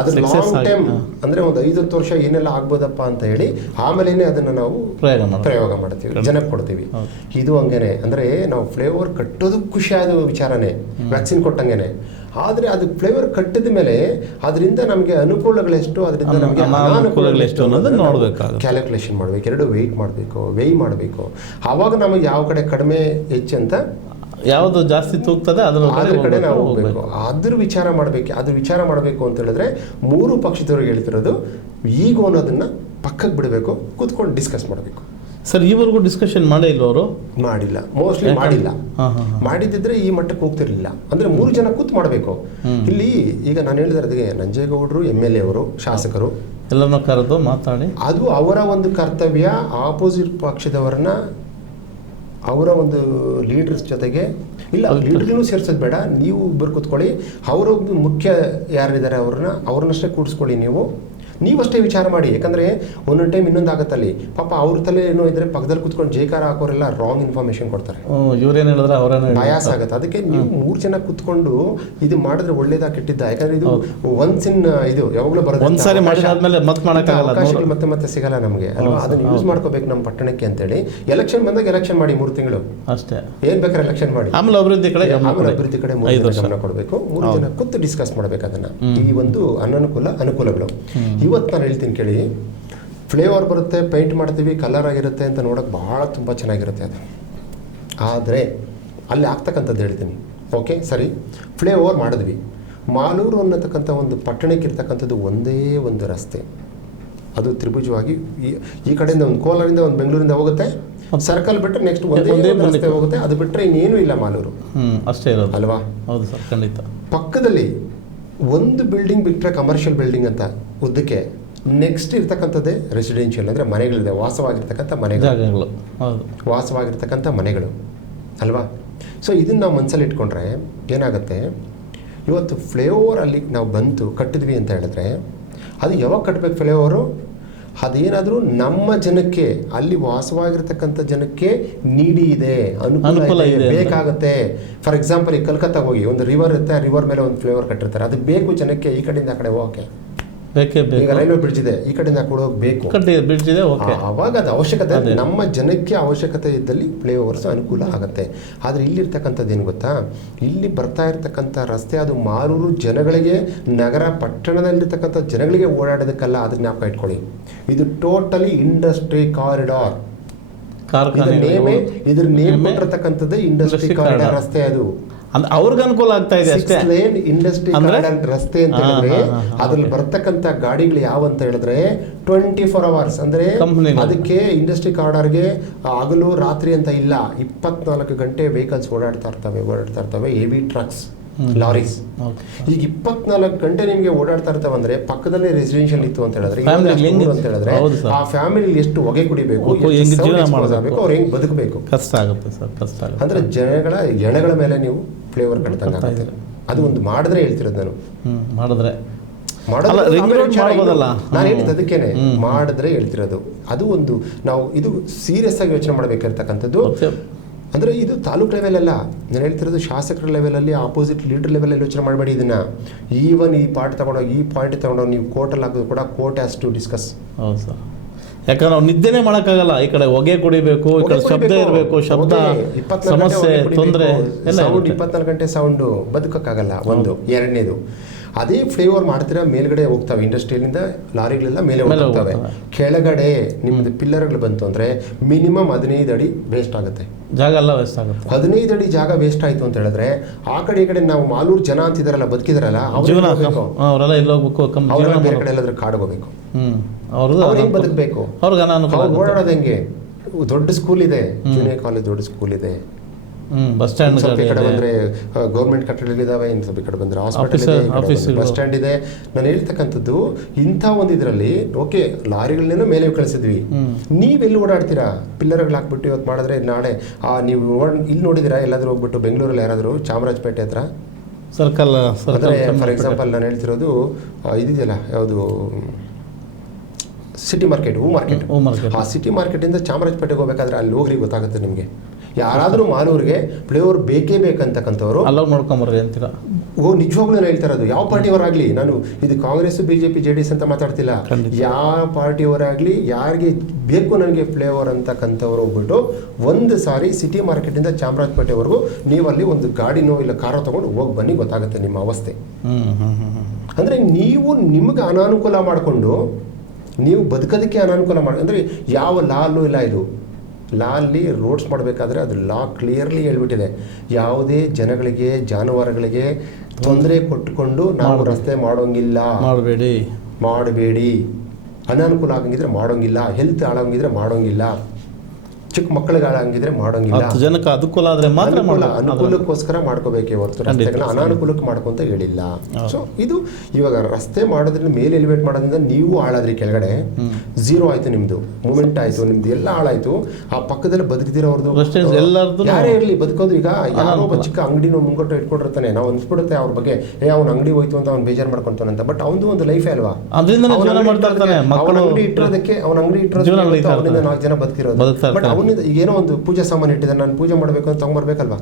ಅದು ಲಾಂಗ್ ಟೈಮ್ ಅಂದರೆ ಒಂದು 5-10 ವರ್ಷ ಏನೆಲ್ಲ ಆಗ್ಬೋದಪ್ಪ ಅಂತ ಹೇಳಿ ಆಮೇಲೆ ಅದನ್ನು ನಾವು ಪ್ರಯೋಗ ಮಾಡ್ತೀವಿ, ಜನಕ್ಕೆ ಕೊಡ್ತೀವಿ. ಇದು ಹಂಗೇನೆ. ಅಂದರೆ ನಾವು ಫ್ಲೇವರ್ ಕಟ್ಟೋದು ಖುಷಿಯಾದ ವಿಚಾರನೇ, ವ್ಯಾಕ್ಸಿನ್ ಕೊಟ್ಟಂಗೆನೆ. ಆದರೆ ಅದು ಫ್ಲೇವರ್ ಕಟ್ಟಿದ ಮೇಲೆ ಅದರಿಂದ ನಮಗೆ ಅನುಕೂಲಗಳೆಷ್ಟು, ಅದರಿಂದ ನಮಗೆ ಅನಾನುಕೂಲಗಳೆಷ್ಟು ಅನ್ನೋದನ್ನು ನೋಡಬೇಕಾಗುತ್ತೆ. ಕ್ಯಾಲ್ಕುಲೇಷನ್ ಮಾಡಬೇಕು, ಎರಡು ವೆಯ್ಟ್ ಮಾಡಬೇಕು, ಮಾಡಬೇಕು. ಆವಾಗ ನಮಗೆ ಯಾವ ಕಡೆ ಕಡಿಮೆ ಹೆಚ್ಚು ಅಂತ, ಯಾವುದು ಜಾಸ್ತಿ ತೂಗ್ತದೆ ಅದ್ರ ಕಡೆ ನಾವು ಹೋಗ್ಬೇಕು. ಅದ್ರ ವಿಚಾರ ಮಾಡಬೇಕು ಅಂತ ಹೇಳಿದ್ರೆ 3 ಪಕ್ಷದವ್ರಿಗೆ ಹೇಳ್ತಿರೋದು ಈಗೋ ಅನ್ನೋದನ್ನ ಪಕ್ಕಕ್ಕೆ ಬಿಡಬೇಕು, ಕೂತ್ಕೊಂಡು ಡಿಸ್ಕಸ್ ಮಾಡಬೇಕು. ಸರ್, ಈವರೆಗೂ ಡಿಸ್ಕಷನ್ ಮಾಡೇ ಇಲ್ಲ ಅವರು? ಮಾಡಿಲ್ಲ, ಮೋಸ್ಟ್ಲಿ ಮಾಡಿಲ್ಲ. ಮಾಡಿದ್ದಿದ್ರೆ ಈ ಮಟ್ಟಕ್ಕೆ ಹೋಗ್ತಿರ್ಲಿಲ್ಲ. ಅಂದ್ರೆ 3 ಜನ ಕೂತ್ ಮಾಡಬೇಕು. ಇಲ್ಲಿ ಈಗ ನಾನು ಹೇಳಿದ್ರೆ ನಂಜೇಗೌಡರು MLA ಅವರು, ಶಾಸಕರು ಎಲ್ಲರನ್ನ ಕರೆದು ಮಾತಾಡಿ ಅದು ಅವರ ಒಂದು ಕರ್ತವ್ಯ. ಆಪೋಸಿಟ್ ಪಕ್ಷದವರನ್ನ ಅವರ ಒಂದು ಲೀಡರ್ಸ್ ಜೊತೆಗೆ ಇಲ್ಲ, ಲೀಡರ್ನೂ ಸೇರಿಸೋದು ಬೇಡ, ನೀವು ಇಬ್ಬರು ಕೂತ್ಕೊಳ್ಳಿ. ಅವರೊಬ್ಬ ಮುಖ್ಯ ಯಾರಿದ್ದಾರೆ ಅವ್ರನ್ನಷ್ಟೇ ಕೂಡಿಸ್ಕೊಳ್ಳಿ. ನೀವಷ್ಟೇ ವಿಚಾರ ಮಾಡಿ. ಯಾಕಂದರೆ ಒಂದೊಂದು ಟೈಮ್ ಇನ್ನೊಂದು ಆಗುತ್ತಲ್ಲಿ, ಪಾಪ ಅವ್ರ ತಲೆ ಏನೋ ಇದ್ರೆ ಪಕ್ಕದಲ್ಲಿ ಕೂತ್ಕೊಂಡು ಜೈಕಾರ ಹಾಕೋರೆಲ್ಲ ರಾಂಗ್ ಇನ್ಫಾರ್ಮೇಷನ್ ಕೊಡ್ತಾರೆ, ಇವ್ರೇನು ಹೇಳಿದ್ರೆ ಅವರೇನು ಬಯಾಸ್ ಆಗುತ್ತೆ. ಅದಕ್ಕೆ ನೀವು 3 ಜನ ಕೂತ್ಕೊಂಡು ಇದು ಮಾಡಿದ್ರೆ ಒಳ್ಳೇದಾ ಕೆಟ್ಟಿದ್ದ. ಯಾಕಂದ್ರೆ ಇದು ಒನ್ಸ್ ಇನ್ ಇದು ಯಾವಾಗಲೂ ಬರೋದು, ಒಂದ್ಸಾರಿ ಮಾಡಿದಾದ್ಮೇಲೆ ಅವಕಾಶಗಳು ಮತ್ತೆ ಸಿಗಲ್ಲ ನಮಗೆ ಅಲ್ವಾ. ಅದನ್ನ ಯೂಸ್ ಮಾಡ್ಕೋಬೇಕು ನಮ್ಮ ಪಟ್ಟಣಕ್ಕೆ ಅಂತೇಳಿ. ಎಲೆಕ್ಷನ್ ಬಂದಾಗ ಎಲೆಕ್ಷನ್ ಮಾಡಿ 3 ತಿಂಗಳು ಅಷ್ಟೇ, ಏನ್ ಬೇಕಾದ್ರೆ ಎಲೆಕ್ಷನ್ ಮಾಡಿ, ಆಮೇಲೆ ಅಭಿವೃದ್ಧಿ ಕಡೆ 3 ಜನ ಕೊಡಬೇಕು. 3 ಜನ ಕೂತು ಡಿಸ್ಕಸ್ ಮಾಡ್ಬೇಕು ಅದನ್ನ. ಈ ಒಂದು ಅನುಕೂಲಗಳು ಇವತ್ತು ನಾನು ಹೇಳ್ತೀನಿ ಕೇಳಿ. ಫ್ಲೇವರ್ ಬರುತ್ತೆ, ಪೇಂಟ್ ಮಾಡ್ತೀವಿ, ಕಲರ್ ಆಗಿರುತ್ತೆ ಅಂತ ನೋಡೋಕೆ ಭಾಳ ತುಂಬ ಚೆನ್ನಾಗಿರುತ್ತೆ ಅದು. ಆದರೆ ಅಲ್ಲಿ ಆಗ್ತಕ್ಕಂಥದ್ದು ಹೇಳ್ತೀನಿ. ಓಕೆ ಸರಿ, ಫ್ಲೇವರ್ ಮಾಡಿದ್ವಿ. ಮಾಲೂರು ಅನ್ನತಕ್ಕಂಥ ಒಂದು ಪಟ್ಟಣಕ್ಕೆ ಇರ್ತಕ್ಕಂಥದ್ದು ಒಂದೇ ಒಂದು ರಸ್ತೆ, ಅದು ತ್ರಿಭುಜವಾಗಿ ಈ ಕಡೆಯಿಂದ ಒಂದು ಕೋಲಾರಿಂದ ಒಂದು ಬೆಂಗಳೂರಿಂದ ಹೋಗುತ್ತೆ, ಸರ್ಕಲ್ ಬಿಟ್ಟರೆ ನೆಕ್ಸ್ಟ್ ಒಂದೇ ರಸ್ತೆ ಹೋಗುತ್ತೆ. ಅದು ಬಿಟ್ಟರೆ ಇನ್ನೇನು ಇಲ್ಲ ಮಾಲೂರು, ಅಷ್ಟೇ ಇರೋದು ಅಲ್ವಾ? ಹೌದು ಸರ್, ಖಂಡಿತ. ಪಕ್ಕದಲ್ಲಿ ಒಂದು ಬಿಲ್ಡಿಂಗ್ ಬಿಟ್ಟರೆ ಕಮರ್ಷಿಯಲ್ ಬಿಲ್ಡಿಂಗ್ ಅಂತ ಉದ್ದಕ್ಕೆ, ನೆಕ್ಸ್ಟ್ ಇರ್ತಕ್ಕಂಥದ್ದೇ ರೆಸಿಡೆನ್ಷಿಯಲ್, ಅಂದರೆ ಮನೆಗಳಿದೆ, ವಾಸವಾಗಿರ್ತಕ್ಕಂಥ ಮನೆಗಳು ಅಲ್ವಾ? ಸೊ ಇದನ್ನು ನಾವು ಮನಸ್ಸಲ್ಲಿ ಇಟ್ಕೊಂಡ್ರೆ ಏನಾಗುತ್ತೆ, ಇವತ್ತು ಫ್ಲೇಓವರ್ ಅಲ್ಲಿ ನಾವು ಬಂತು ಕಟ್ಟಿದ್ವಿ ಅಂತ ಹೇಳಿದ್ರೆ ಅದು ಯಾವಾಗ ಕಟ್ಟಬೇಕು ಫ್ಲೇಓವರು? ಅದೇನಾದರೂ ನಮ್ಮ ಜನಕ್ಕೆ, ಅಲ್ಲಿ ವಾಸವಾಗಿರ್ತಕ್ಕಂಥ ಜನಕ್ಕೆ ನೀಡಿ ಇದೆ, ಅನುಕೂಲ ಇದೆ, ಬೇಕಾಗುತ್ತೆ. ಫಾರ್ ಎಕ್ಸಾಂಪಲ್ ಈ ಕಲ್ಕತ್ತಾ ಹೋಗಿ ಒಂದು ರಿವರ್ ಇರುತ್ತೆ, ಆ ರಿವರ್ ಮೇಲೆ ಒಂದು ಫ್ಲೇವರ್ ಕಟ್ಟಿರ್ತಾರೆ, ಅದು ಬೇಕು ಜನಕ್ಕೆ. ಈ ಕಡೆಯಿಂದ ಆ ಕಡೆ ಹೋಗಕ್ಕೆ ಈಗ ರೈಲ್ವೆ ಬ್ರಿಡ್ಜ್ ಇದೆ, ಈ ಕಡೆಯಿಂದ ಕೂಡ ಬೇಕು, ಅವಾಗ ಅದು ಅವಶ್ಯಕತೆ, ನಮ್ಮ ಜನಕ್ಕೆ ಅವಶ್ಯಕತೆ ಇದ್ದಲ್ಲಿ ಫ್ಲೇಓವರ್ಸ್ ಅನುಕೂಲ ಆಗುತ್ತೆ. ಆದರೆ ಇಲ್ಲಿರ್ತಕ್ಕಂಥದ್ದು ಏನು ಗೊತ್ತಾ, ಇಲ್ಲಿ ಬರ್ತಾ ಇರ್ತಕ್ಕಂಥ ರಸ್ತೆ ಅದು ಮಾಲೂರು ಜನಗಳಿಗೆ, ನಗರ ಪಟ್ಟಣದಲ್ಲಿರ್ತಕ್ಕಂಥ ಜನಗಳಿಗೆ ಓಡಾಡೋದಕ್ಕಲ್ಲ. ಅದನ್ನ ಜ್ಞಾಪಕ ಇಟ್ಕೊಳ್ಳಿ, ಇದು ಟೋಟಲಿ ಇಂಡಸ್ಟ್ರಿ ಕಾರಿಡಾರ್. ಇದ್ರ ನೇಮ್ ಕೊಟ್ಟಿರ್ತಕ್ಕಂಥದ್ದು ಇಂಡಸ್ಟ್ರಿ ಕಾರಿಡಾರ್ ರಸ್ತೆ. ಅದು ಅವ್ರಿಗೆ ಅನುಕೂಲ ಆಗ್ತಾ ಇದೆ ಅಷ್ಟೇ. ಲೇನ್ ಇಂಡಸ್ಟ್ರಿ ಕಾರಿಡಾರ್ ರಸ್ತೆ ಅಂತ ಹೇಳಿದ್ರೆ ಅದ್ರಲ್ಲಿ ಬರ್ತಕ್ಕಂಥ ಗಾಡಿಗಳು ಯಾವ ಅಂತ ಹೇಳಿದ್ರೆ 24 hours, ಅಂದ್ರೆ ಅದಕ್ಕೆ ಇಂಡಸ್ಟ್ರಿ ಕಾರಿಡಾರ್ಗೆ ಹಗಲು ರಾತ್ರಿ ಅಂತ ಇಲ್ಲ, 24 ಗಂಟೆ ವೆಹಿಕಲ್ಸ್ ಓಡಾಡ್ತಾ ಇರ್ತವೆ. Heavy trucks, lorries. ಈಗ 24 ಗಂಟೆ ನಿಮಗೆ ಓಡಾಡ್ತಾ ಇರ್ತಾವೆ ಅಂದ್ರೆ ಪಕ್ಕದಲ್ಲೇ ರೆಸಿಡೆನ್ಷಿಯಲ್ ಇತ್ತು ಅಂತ ಹೇಳಿದ್ರೆ ಆ ಫ್ಯಾಮಿಲಿ ಎಷ್ಟು ಹೊಗೆ ಕುಡಿಬೇಕು, ಅವ್ರು ಹೆಂಗ್ ಬದುಕಬೇಕು, ಕಷ್ಟ ಆಗುತ್ತೆ ಸರ್, ಕಷ್ಟ ಆಗುತ್ತೆ. ಅಂದ್ರೆ ಜನಗಳ ಮೇಲೆ ನೀವು ಫ್ಲೇವರ್ ಕಟ್ತಂಗೆ ಅದು ಒಂದು ಮಾಡಿದ್ರೆ ಹೇಳ್ತಿರೋದು ನಾನು. ಮಾಡಿದ್ರೆ ನಾನು ಹೇಳಿದ್ದು ಅದಕ್ಕೇನೆ, ಮಾಡಿದ್ರೆ ಹೇಳ್ತಿರೋದು. ಅದು ಒಂದು ನಾವು ಇದು ಸೀರಿಯಸ್ ಆಗಿ ಯೋಚನೆ ಮಾಡಬೇಕಿರ್ತಕ್ಕಂಥದ್ದು. ಅಂದರೆ ಇದು ತಾಲೂಕು ಲೆವೆಲ್ ಅಲ್ಲ, ನಾನು ಹೇಳ್ತಿರೋದು ಶಾಸಕರ ಲೆವೆಲಲ್ಲಿ, ಆಪೋಸಿಟ್ ಲೀಡರ್ ಲೆವೆಲಲ್ಲಿ ಯೋಚನೆ ಮಾಡಬೇಡಿ ಇದನ್ನು. ಈವನ್ ಈ ಪಾಯಿಂಟ್ ತೊಗೊಂಡೋಗಿ ನೀವು ಕೋರ್ಟಲ್ಲಿ ಹಾಕೋದು ಕೂಡ ಕೋರ್ಟ್ ಹ್ಯಾಸ್ ಟು ಡಿಸ್ಕಸ್. ಹೌದು ಸರ್, ಯಾಕಂದ್ರೆ ನಾವು ನಿದ್ದೆನೇ ಮಾಡೋಕ್ಕಾಗಲ್ಲ. ಈ ಕಡೆ ಹೊಗೆ ಕುಡಿಬೇಕು, ಈ ಕಡೆ ಶಬ್ದ ಇರಬೇಕು, ಶಬ್ದ ಸಮಸ್ಯೆ ತೊಂದರೆ ಎಲ್ಲ 24 ಗಂಟೆ ಸೌಂಡು ಬದುಕೋಕ್ಕಾಗಲ್ಲ. ಒಂದು. ಎರಡನೇದು, ಅದೇ ಫ್ಲೇವರ್ ಮಾಡ್ತೀರಾ ಮೇಲ್ಗಡೆ ಹೋಗ್ತವೆ, ಇಂಡಸ್ಟ್ರಿಯಲ್ಲಿಂದ ಲಾರಿಗಳೆಲ್ಲ ಮೇಲೆ ಹೋಗ್ತವೆ. ಕೆಳಗಡೆ ನಿಮ್ಮದು ಪಿಲ್ಲರ್ಗಳು ಬಂತು ಅಂದರೆ ಮಿನಿಮಮ್ 15 ಅಡಿ ವೇಸ್ಟ್ ಆಗುತ್ತೆ. ಜಾಗ ಎಲ್ಲ ವೇಸ್ಟ್ ಆಗುತ್ತೆ. 15 ಅಡಿ ಜಾಗ ವೇಸ್ಟ್ ಆಯಿತು ಅಂತ ಹೇಳಿದ್ರೆ ಆ ಕಡೆ ಈ ಕಡೆ ನಾವು ಮಾಲೂರು ಜನ ಅಂತಿದಾರಲ್ಲ, ಬದುಕಿದಾರಲ್ಲ, ಜೀವನ ಅವರೆಲ್ಲ ಇಲ್ಲಿ ಹೋಗ್ಬೇಕು, ಬೇರೆ ಕಡೆ ಎಲ್ಲಾದ್ರೂ ಕಾಡಿಗೆ ಹೋಗ್ಬೇಕು. ಅವ್ರದ್ದು ಹೆಂಗೆ ಬದುಕಬೇಕು, ಅವ್ರಿಗೆ ಅನಾನುಕೂಲ. ಓಡಾಡೋದು ಹೆಂಗೆ? ದೊಡ್ಡ ಸ್ಕೂಲ್ ಇದೆ, ಜೂನಿಯರ್ ಕಾಲೇಜ್ ದೊಡ್ಡ ಸ್ಕೂಲ್ ಇದೆ. ಬಸ್ ಸ್ಟ್ಯಾಂಡ್ ಸ್ವಲ್ಪ ಈ ಕಡೆ ಬಂದರೆ ಗೌರ್ಮೆಂಟ್ ಕಟ್ಟಡಗಳಿದ್ದಾವೆ, ಇನ್ನು ಸ್ವಲ್ಪ ಈ ಕಡೆ ಬಂದರೆ ಹಾಸ್ಪಿಟಲ್ ಇದೆ, ಬಸ್ ಸ್ಟ್ಯಾಂಡ್ ಇದೆ. ನಾನು ಹೇಳ್ತಕ್ಕಂಥದ್ದು ಇಂಥ ಒಂದು ಇದರಲ್ಲಿ ಓಕೆ ಲಾರಿಗಳನ್ನೇನೋ ಮೇಲೆ ಕಳಿಸಿದ್ವಿ, ನೀವೆಲ್ಲಿ ಓಡಾಡ್ತೀರಾ? ಪಿಲ್ಲರ್ಗಳು ಹಾಕ್ಬಿಟ್ಟು ಇವತ್ತು ಮಾಡಿದ್ರೆ ನಾಳೆ ನೀವು ಇಲ್ಲಿ ನೋಡಿದ್ದೀರಾ ಎಲ್ಲಾದರೂ ಹೋಗ್ಬಿಟ್ಟು ಬೆಂಗಳೂರಲ್ಲಿ ಯಾರಾದರೂ ಚಾಮರಾಜಪೇಟೆ ಹತ್ರ ಸರ್ಕಲ್ ಅಂದರೆ ಫಾರ್ ಎಕ್ಸಾಂಪಲ್ ನಾನು ಹೇಳ್ತಿರೋದು ಇದಿದೆಯಲ್ಲ, ಯಾವುದು ಸಿಟಿ ಮಾರ್ಕೆಟ್, ಹೂ ಮಾರ್ಕೆಟ್. ಆ ಸಿಟಿ ಮಾರ್ಕೆಟಿಂದ ಚಾಮರಾಜಪೇಟೆಗೆ ಹೋಗ್ಬೇಕಾದ್ರೆ ಅಲ್ಲಿ ಹೋಗ್ರಿ ಗೊತ್ತಾಗುತ್ತೆ ನಿಮಗೆ. ಯಾರಾದರೂ ಮಾಲೂರಿಗೆ ಫ್ಲೇವರ್ ಬೇಕೇ ಬೇಕಂತಕ್ಕಂಥವ್ರು ಅಲ್ಲ ನೋಡ್ಕೊಂಬರ್ರಿ ಅಂತೀರ. ನಿಜವಾಗ್ಲೂ ನಾನು ಹೇಳ್ತಾ ಇರೋದು, ಯಾವ ಪಾರ್ಟಿಯವರಾಗಲಿ, ನಾನು ಇದು ಕಾಂಗ್ರೆಸ್ BJP JDS ಅಂತ ಮಾತಾಡ್ತಿಲ್ಲ, ಯಾವ ಪಾರ್ಟಿಯವರಾಗಲಿ ಯಾರಿಗೆ ಬೇಕು ನನಗೆ ಫ್ಲೇವರ್ ಅಂತಕ್ಕಂಥವ್ರು ಹೋಗ್ಬಿಟ್ಟು ಒಂದು ಸಾರಿ ಸಿಟಿ ಮಾರ್ಕೆಟಿಂದ ಚಾಮರಾಜಪೇಟೆವರೆಗೂ ನೀವಲ್ಲಿ ಒಂದು ಗಾಡಿನೋ ಇಲ್ಲ ಕಾರೋ ತೊಗೊಂಡು ಹೋಗಿ ಬನ್ನಿ, ಗೊತ್ತಾಗುತ್ತೆ ನಿಮ್ಮ ಅವಸ್ಥೆ. ಅಂದರೆ ನೀವು ನಿಮಗೆ ಅನಾನುಕೂಲ ಮಾಡಿಕೊಂಡು ನೀವು ಬದುಕೋದಕ್ಕೆ ಅನಾನುಕೂಲ ಮಾಡಿ, ಅಂದರೆ ಯಾವ ಲಾಲು ಇಲ್ಲ. ಇದು ಲಾಲ್ಲಿ ರೋಡ್ಸ್ ಮಾಡಬೇಕಾದ್ರೆ ಅದು ಲಾ ಕ್ಲಿಯರ್ಲಿ ಹೇಳ್ಬಿಟ್ಟಿದೆ, ಯಾವುದೇ ಜನಗಳಿಗೆ ಜಾನುವಾರುಗಳಿಗೆ ತೊಂದರೆ ಕೊಟ್ಟುಕೊಂಡು ನಾವು ರಸ್ತೆ ಮಾಡೋಂಗಿಲ್ಲ, ಮಾಡಬೇಡಿ. ಅನಾನುಕೂಲ ಆಗಂಗಿದ್ರೆ ಮಾಡೋಂಗಿಲ್ಲ, ಹೆಲ್ತ್ ಹಾಳಾಗಿದ್ರೆ ಮಾಡೋಂಗಿಲ್ಲ, ಚಿಕ್ಕ ಮಕ್ಕಳಿಗೆ ಹಾಳಾಗಿದ್ರೆ ಮಾಡೋಂಗಿಲ್ಲ. ಜನಕ್ಕೆ ಅನುಕೂಲ ಆದರೆ ಮಾತ್ರ ಅನುಕೂಲಕ್ಕೋಸ್ಕರ ಮಾಡ್ಕೋಬೇಕೇ ಹೊರತು ರಸ್ತೆಗಳನ್ನ ಅನಾನುಕೂಲಕ್ಕೆ ಮಾಡ್ಕೊಂತ ಹೇಳಿಲ್ಲ. ಸೊ ಇದು ಇವಾಗ ರಸ್ತೆ ಮಾಡೋದ್ರಿಂದ ಮೇಲೆ ಎಲಿವೇಟ್ ಮಾಡೋದ್ರಿಂದ ನೀವು ಹಾಳಾದ್ರಿ, ಕೆಳಗಡೆ ಝೀರೋ ಆಯ್ತು, ನಿಮ್ದು ಮೂಮೆಂಟ್ ಆಯ್ತು, ನಿಮ್ದು ಎಲ್ಲ ಹಾಳಾಯ್ತು. ಆ ಪಕ್ಕದಲ್ಲಿ ಬದುಕಿದಿರೋರ್ದು ಯಾರೇ ಇರಲಿ ಬದುಕೋದು. ಈಗ ಯಾರೋ ಒಬ್ಬ ಚಿಕ್ಕ ಅಂಗಡಿನೋ ಮುಂಗಟ್ಟು ಇಟ್ಕೊಂಡಿರ್ತಾನೆ, ನಾವು ಅನ್ಸ್ಬಿಡುತ್ತೆ ಅವ್ರ ಬಗ್ಗೆ, ಅವ್ನ ಅಂಗಡಿ ಹೋಯ್ತು ಅಂತ ಅವ್ನು ಬೇಜಾರು ಮಾಡ್ಕೊಂತಾನೆ ಅಂತ. ಬಟ್ ಅವನದು ಒಂದು ಲೈಫ್ ಅಲ್ವಾ, ಅವನ ಅಂಗಡಿ ಇಟ್ಟಿರೋದಕ್ಕೆ ಅವನ ಅಂಗಡಿ ಇಟ್ಟಿರೋದು ಅವನಿಂದ 4 ಜನ ಬದುಕಿರೋದು. ಬಟ್ ಅವನಿಂದ ಈಗೇನೋ ಒಂದು ಪೂಜಾ ಸಾಮಾನು ಇಟ್ಟಿದ್ದಾರೆ, ನಾನು ಪೂಜೆ ಮಾಡಬೇಕು ಅಂತ ತಗೊಂಬರ್ಬೇಕಲ್ವಾ,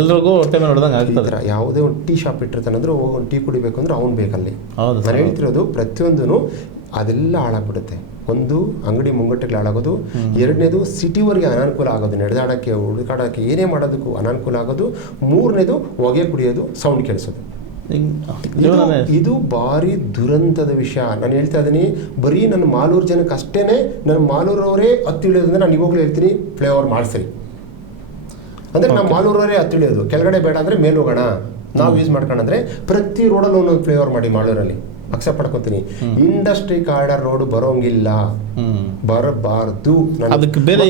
ಎಲ್ಲರಿಗೂ ಹೊಟ್ಟೆ ಮೇಲೆ ಹೊಡೆದಂಗೆ ಆಗ್ತದೆ. ಯಾವುದೇ ಒಂದು ಟೀ ಶಾಪ್ ಇಟ್ಟಿರ್ತಾನೆ ಅಂದ್ರೆ ಹೋಗಿ ಒಂದು ಟೀ ಕುಡಿಬೇಕು ಅಂದ್ರೆ ಅವ್ನು ಬೇಕಲ್ಲಿ. ನಾನು ಹೇಳ್ತಿರೋದು ಪ್ರತಿಯೊಂದೂ ಅದೆಲ್ಲ ಹಾಳಾಗ್ಬಿಡುತ್ತೆ. ಒಂದು ಅಂಗಡಿ ಮುಂಗಟ್ಟೆಗಳು ಹಾಳಾಗೋದು, ಎರಡನೇದು ಸಿಟಿವರೆಗೆ ಅನಾನುಕೂಲ ಆಗೋದು, ನಡೆದಾಡೋಕ್ಕೆ ಹುಡುಕಾಡೋಕ್ಕೆ ಏನೇ ಮಾಡೋದಕ್ಕೂ ಅನಾನುಕೂಲ ಆಗೋದು, ಮೂರನೇದು ಹೊಗೆ ಕುಡಿಯೋದು, ಸೌಂಡ್ ಕೇಳಿಸೋದು. ಇದು ಭಾರಿ ದುರಂತದ ವಿಷಯ. ನಾನು ಹೇಳ್ತಾ ಇದ್ದೀನಿ, ಬರೀ ನನ್ನ ಮಾಲೂರು ಜನಕ್ಕೆ ಅಷ್ಟೇ, ನನ್ನ ಮಾಲೂರವರೇ ಹತ್ತಿಳಿಯೋದ್ರಿಂದ ನಾನು ಇವಾಗಲೂ ಹೇಳ್ತೀನಿ ಫ್ಲೇವರ್ ಮಾಡಿಸ್ರಿ. ಅಂದರೆ ನಮ್ಮ ಮಾಲೂರವರೇ ಹತ್ತಿಳಿಯೋದು, ಕೆಳಗಡೆ ಬೇಡ ಅಂದರೆ ಮೇಲೆ ಹೋಗೋಣ, ನಾವು ಯೂಸ್ ಮಾಡ್ಕೊಂಡ್ರೆ ಪ್ರತಿ ರೋಡಲ್ಲಿ ಒಂದೊಂದು ಫ್ಲೇವರ್ ಮಾಡಿ ಮಾಲೂರಲ್ಲಿ ಅಕ್ಸೆಪ್ಟ್ ಮಾಡ್ಕೊತೀನಿ. ಇಂಡಸ್ಟ್ರಿ ಕಾರಿಡಾರ್ ರೋಡ್ ಬರೋಂಗಿಲ್ಲ, ಬರಬಾರ್ದು. ಅದಕ್ಕೆ ಬೇರೆ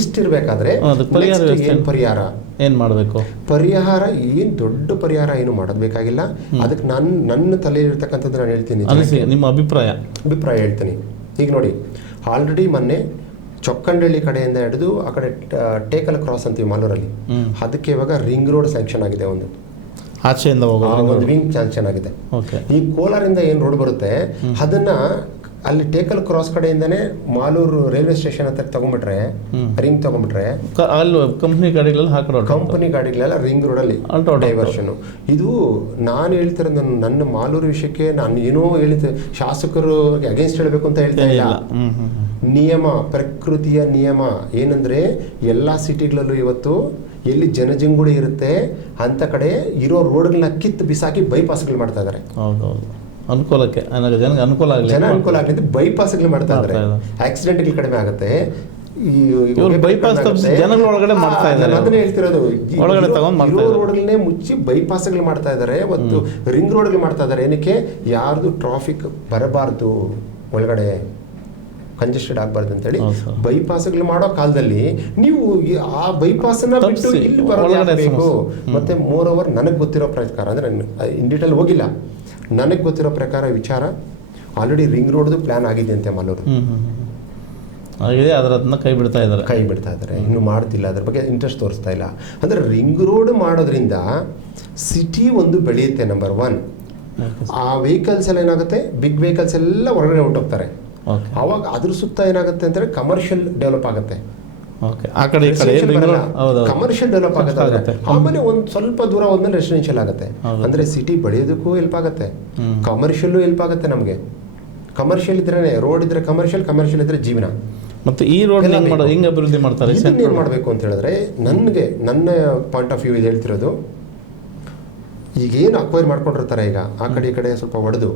ಇಷ್ಟಿರ್ಬೇಕಾದ್ರೆ ಏನ್ ಪರಿಹಾರ, ಏನ್ ಮಾಡಬೇಕು? ಪರಿಹಾರ ಏನು ದೊಡ್ಡ ಪರಿಹಾರ ಏನು ಮಾಡೋದು ಬೇಕಾಗಿಲ್ಲ. ಅದಕ್ಕೆ ನನ್ನ ತಲೆಯಲ್ಲಿರ್ತಕ್ಕಂಥದ್ದು ನಾನು ಹೇಳ್ತೀನಿ, ನಿಮ್ಮ ಅಭಿಪ್ರಾಯ ಹೇಳ್ತೀನಿ. ಈಗ ನೋಡಿ, ಆಲ್ರೆಡಿ ಮೊನ್ನೆ ಚೊಕ್ಕಂಡಳ್ಳಿ ಕಡೆಯಿಂದ ಹಿಡಿದು ಆ ಕಡೆ ಟೇಕಲ್ ಕ್ರಾಸ್ ಅಂತೀವಿ ಮಾಲೂರಲ್ಲಿ, ಅದಕ್ಕೆ ಇವಾಗ ರಿಂಗ್ ರೋಡ್ ಸ್ಯಾಂಕ್ಷನ್ ಆಗಿದೆ, ಒಂದು ಆಚೆಯಿಂದ ಒಂದು ವಿಂಗ್ ಸ್ಯಾಂಕ್ಷನ್ ಆಗಿದೆ. ಈ ಕೋಲಾರಿಂದ ಏನು ರೋಡ್ ಬರುತ್ತೆ ಅದನ್ನ ಅಲ್ಲಿ Tekal cross ಕಡೆಯಿಂದನೇ Malur railway station ಹತ್ರ ತಗೊಂಡ್ಬಿಟ್ರೆ, ರಿಂಗ್ ತಗೊಂಡ್ಬಿಟ್ರೆ ಕಂಪನಿ ಗಾಡಿಗಳೆಲ್ಲ ರಿಂಗ್ ರೋಡಲ್ಲಿ ಡೈವರ್ಷನ್. ಇದು ನಾನು ಹೇಳ್ತಿರೋದು ನನ್ನ ಮಾಲೂರು ವಿಷಯಕ್ಕೆ ನಾನು ಏನೋ ಹೇಳಿದ್ದೆ, ಶಾಸಕರು ಅಗೇನ್ಸ್ಟ್ ಹೇಳಬೇಕು ಅಂತ ಹೇಳ್ತಾ ಇಲ್ಲ. ನಿಯಮ, ಪ್ರಕೃತಿಯ ನಿಯಮ ಏನಂದ್ರೆ ಎಲ್ಲ ಸಿಟಿಗಳಲ್ಲೂ ಇವತ್ತು ಎಲ್ಲಿ ಜನಜಂಗುಳಿ ಇರುತ್ತೆ ಅಂತ ಕಡೆ ಇರೋ ರೋಡ್ಗಳನ್ನ ಕಿತ್ತು ಬಿಸಾಕಿ ಬೈಪಾಸ್ಗಳು ಮಾಡ್ತಾ ಇದ್ದಾರೆ. ಅನುಕೂಲಕ್ಕೆ ಅನುಕೂಲ ಆಗಲಿ ಅಂತ ಬೈಪಾಸ್ಗಳು ಮಾಡ್ತಾ ಇದ್ದಾರೆ. ಆಕ್ಸಿಡೆಂಟ್ಗಳು ಕಡಿಮೆ ಆಗುತ್ತೆ. ಅದನ್ನೇ ಹೇಳ್ತಿರೋದು, ರೋಡ್ಗಳನ್ನೇ ಮುಚ್ಚಿ ಬೈಪಾಸ್ಗಳು ಮಾಡ್ತಾ ಇದ್ದಾರೆ, ಮತ್ತು ರಿಂಗ್ ರೋಡ್ಗಳು ಮಾಡ್ತಾ ಇದ್ದಾರೆ. ಏನಕ್ಕೆ? ಯಾರ್ದು ಟ್ರಾಫಿಕ್ ಬರಬಾರ್ದು, ಒಳಗಡೆ ಕಂಜೆಸ್ಟೆಡ್ ಆಗಬಾರ್ದು ಅಂತೇಳಿ ಬೈಪಾಸ್ಗಳು ಮಾಡೋ ಕಾಲದಲ್ಲಿ ನೀವು ಆ ಬೈಪಾಸನ್ನ ಬಿಟ್ಟು ಇಲ್ಲಿ ಬರಬೇಕು. ಮತ್ತೆ ಮೋರ್ ಓವರ್ ನನಗೆ ಗೊತ್ತಿರೋ ಪ್ರಕಾರ, ಅಂದರೆ ಇನ್ ಡೀಟೇಲ್ ಹೋಗಿಲ್ಲ, ನನಗೆ ಗೊತ್ತಿರೋ ಪ್ರಕಾರ ವಿಚಾರ ಆಲ್ರೆಡಿ ರಿಂಗ್ ರೋಡ್ದು ಪ್ಲಾನ್ ಆಗಿದೆ ಅಂತೆ ಮಾಲೂರು ಆಗಿದೆ. ಅದನ್ನ ಕೈ ಬಿಡ್ತಾ ಇದ್ದಾರೆ, ಇನ್ನು ಮಾಡ್ತಿಲ್ಲ, ಅದ್ರ ಬಗ್ಗೆ ಇಂಟ್ರೆಸ್ಟ್ ತೋರಿಸ್ತಾ ಇಲ್ಲ. ಅಂದರೆ ರಿಂಗ್ ರೋಡ್ ಮಾಡೋದ್ರಿಂದ ಸಿಟಿ ಒಂದು ಬೆಳೆಯುತ್ತೆ. ನಂಬರ್ 1, ಆ ವೆಹಿಕಲ್ಸ್ ಎಲ್ಲ ಏನಾಗುತ್ತೆ, ಬಿಗ್ ವೆಹಿಕಲ್ಸ್ ಎಲ್ಲ ಹೊರಗಡೆ ಹೊರಟೋಗ್ತಾರೆ. ಅವಾಗ ಅದ್ರ ಸುತ್ತ ಏನಾಗುತ್ತೆ ಅಂದರೆ ಕಮರ್ಷಿಯಲ್ ಡೆವಲಪ್ ಆಗುತ್ತೆ. ಓಕೆ ಆ ಕಡೆ ಈ ಕಡೆ ಹೌದು ಕಮರ್ಷಿಯಲ್ ಡೆವಲಪ್ ಆಗುತ್ತೆ. ಆಮೇಲೆ ಒಂದು ಸ್ವಲ್ಪ ದೂರ ಹೋದ್ಮೇಲೆ ರೆಸಿಡೆನ್ಷಿಯಲ್ ಆಗುತ್ತೆ. ಅಂದ್ರೆ ಸಿಟಿ ಬೆಳೆಯೋದಕ್ಕೂ ಹೆಲ್ಪ್ ಆಗುತ್ತೆ, ಕಮರ್ಷಿಯಲ್ ಹೆಲ್ಪ್ ಆಗುತ್ತೆ ನಮಗೆ. ಕಮರ್ಷಿಯಲ್ ಇದ್ರೆ ರೋಡ್ ಇದ್ರೆ ಕಮರ್ಷಿಯಲ್ ಇದ್ರೆ ಜೀವನ. ಮತ್ತೆ ಈ ರೋಡ್ ಹೆಂಗೆ ಅಭಿವೃದ್ಧಿ ಮಾಡ್ತಾರೆ? ಏನು ಮಾಡಬೇಕು ಅಂತ ಹೇಳಿದ್ರೆ ನನ್ನ ಪಾಯಿಂಟ್ ಆಫ್ ವ್ಯೂ ಇದು ಹೇಳ್ತಿರೋದು, ಈಗೇನು ಅಕ್ವೈರ್ ಮಾಡ್ಕೊಂಡಿರ್ತಾರೆ ಈಗ ಆ ಕಡೆ ಈ ಕಡೆ ಸ್ವಲ್ಪ ಹೊಡೆದು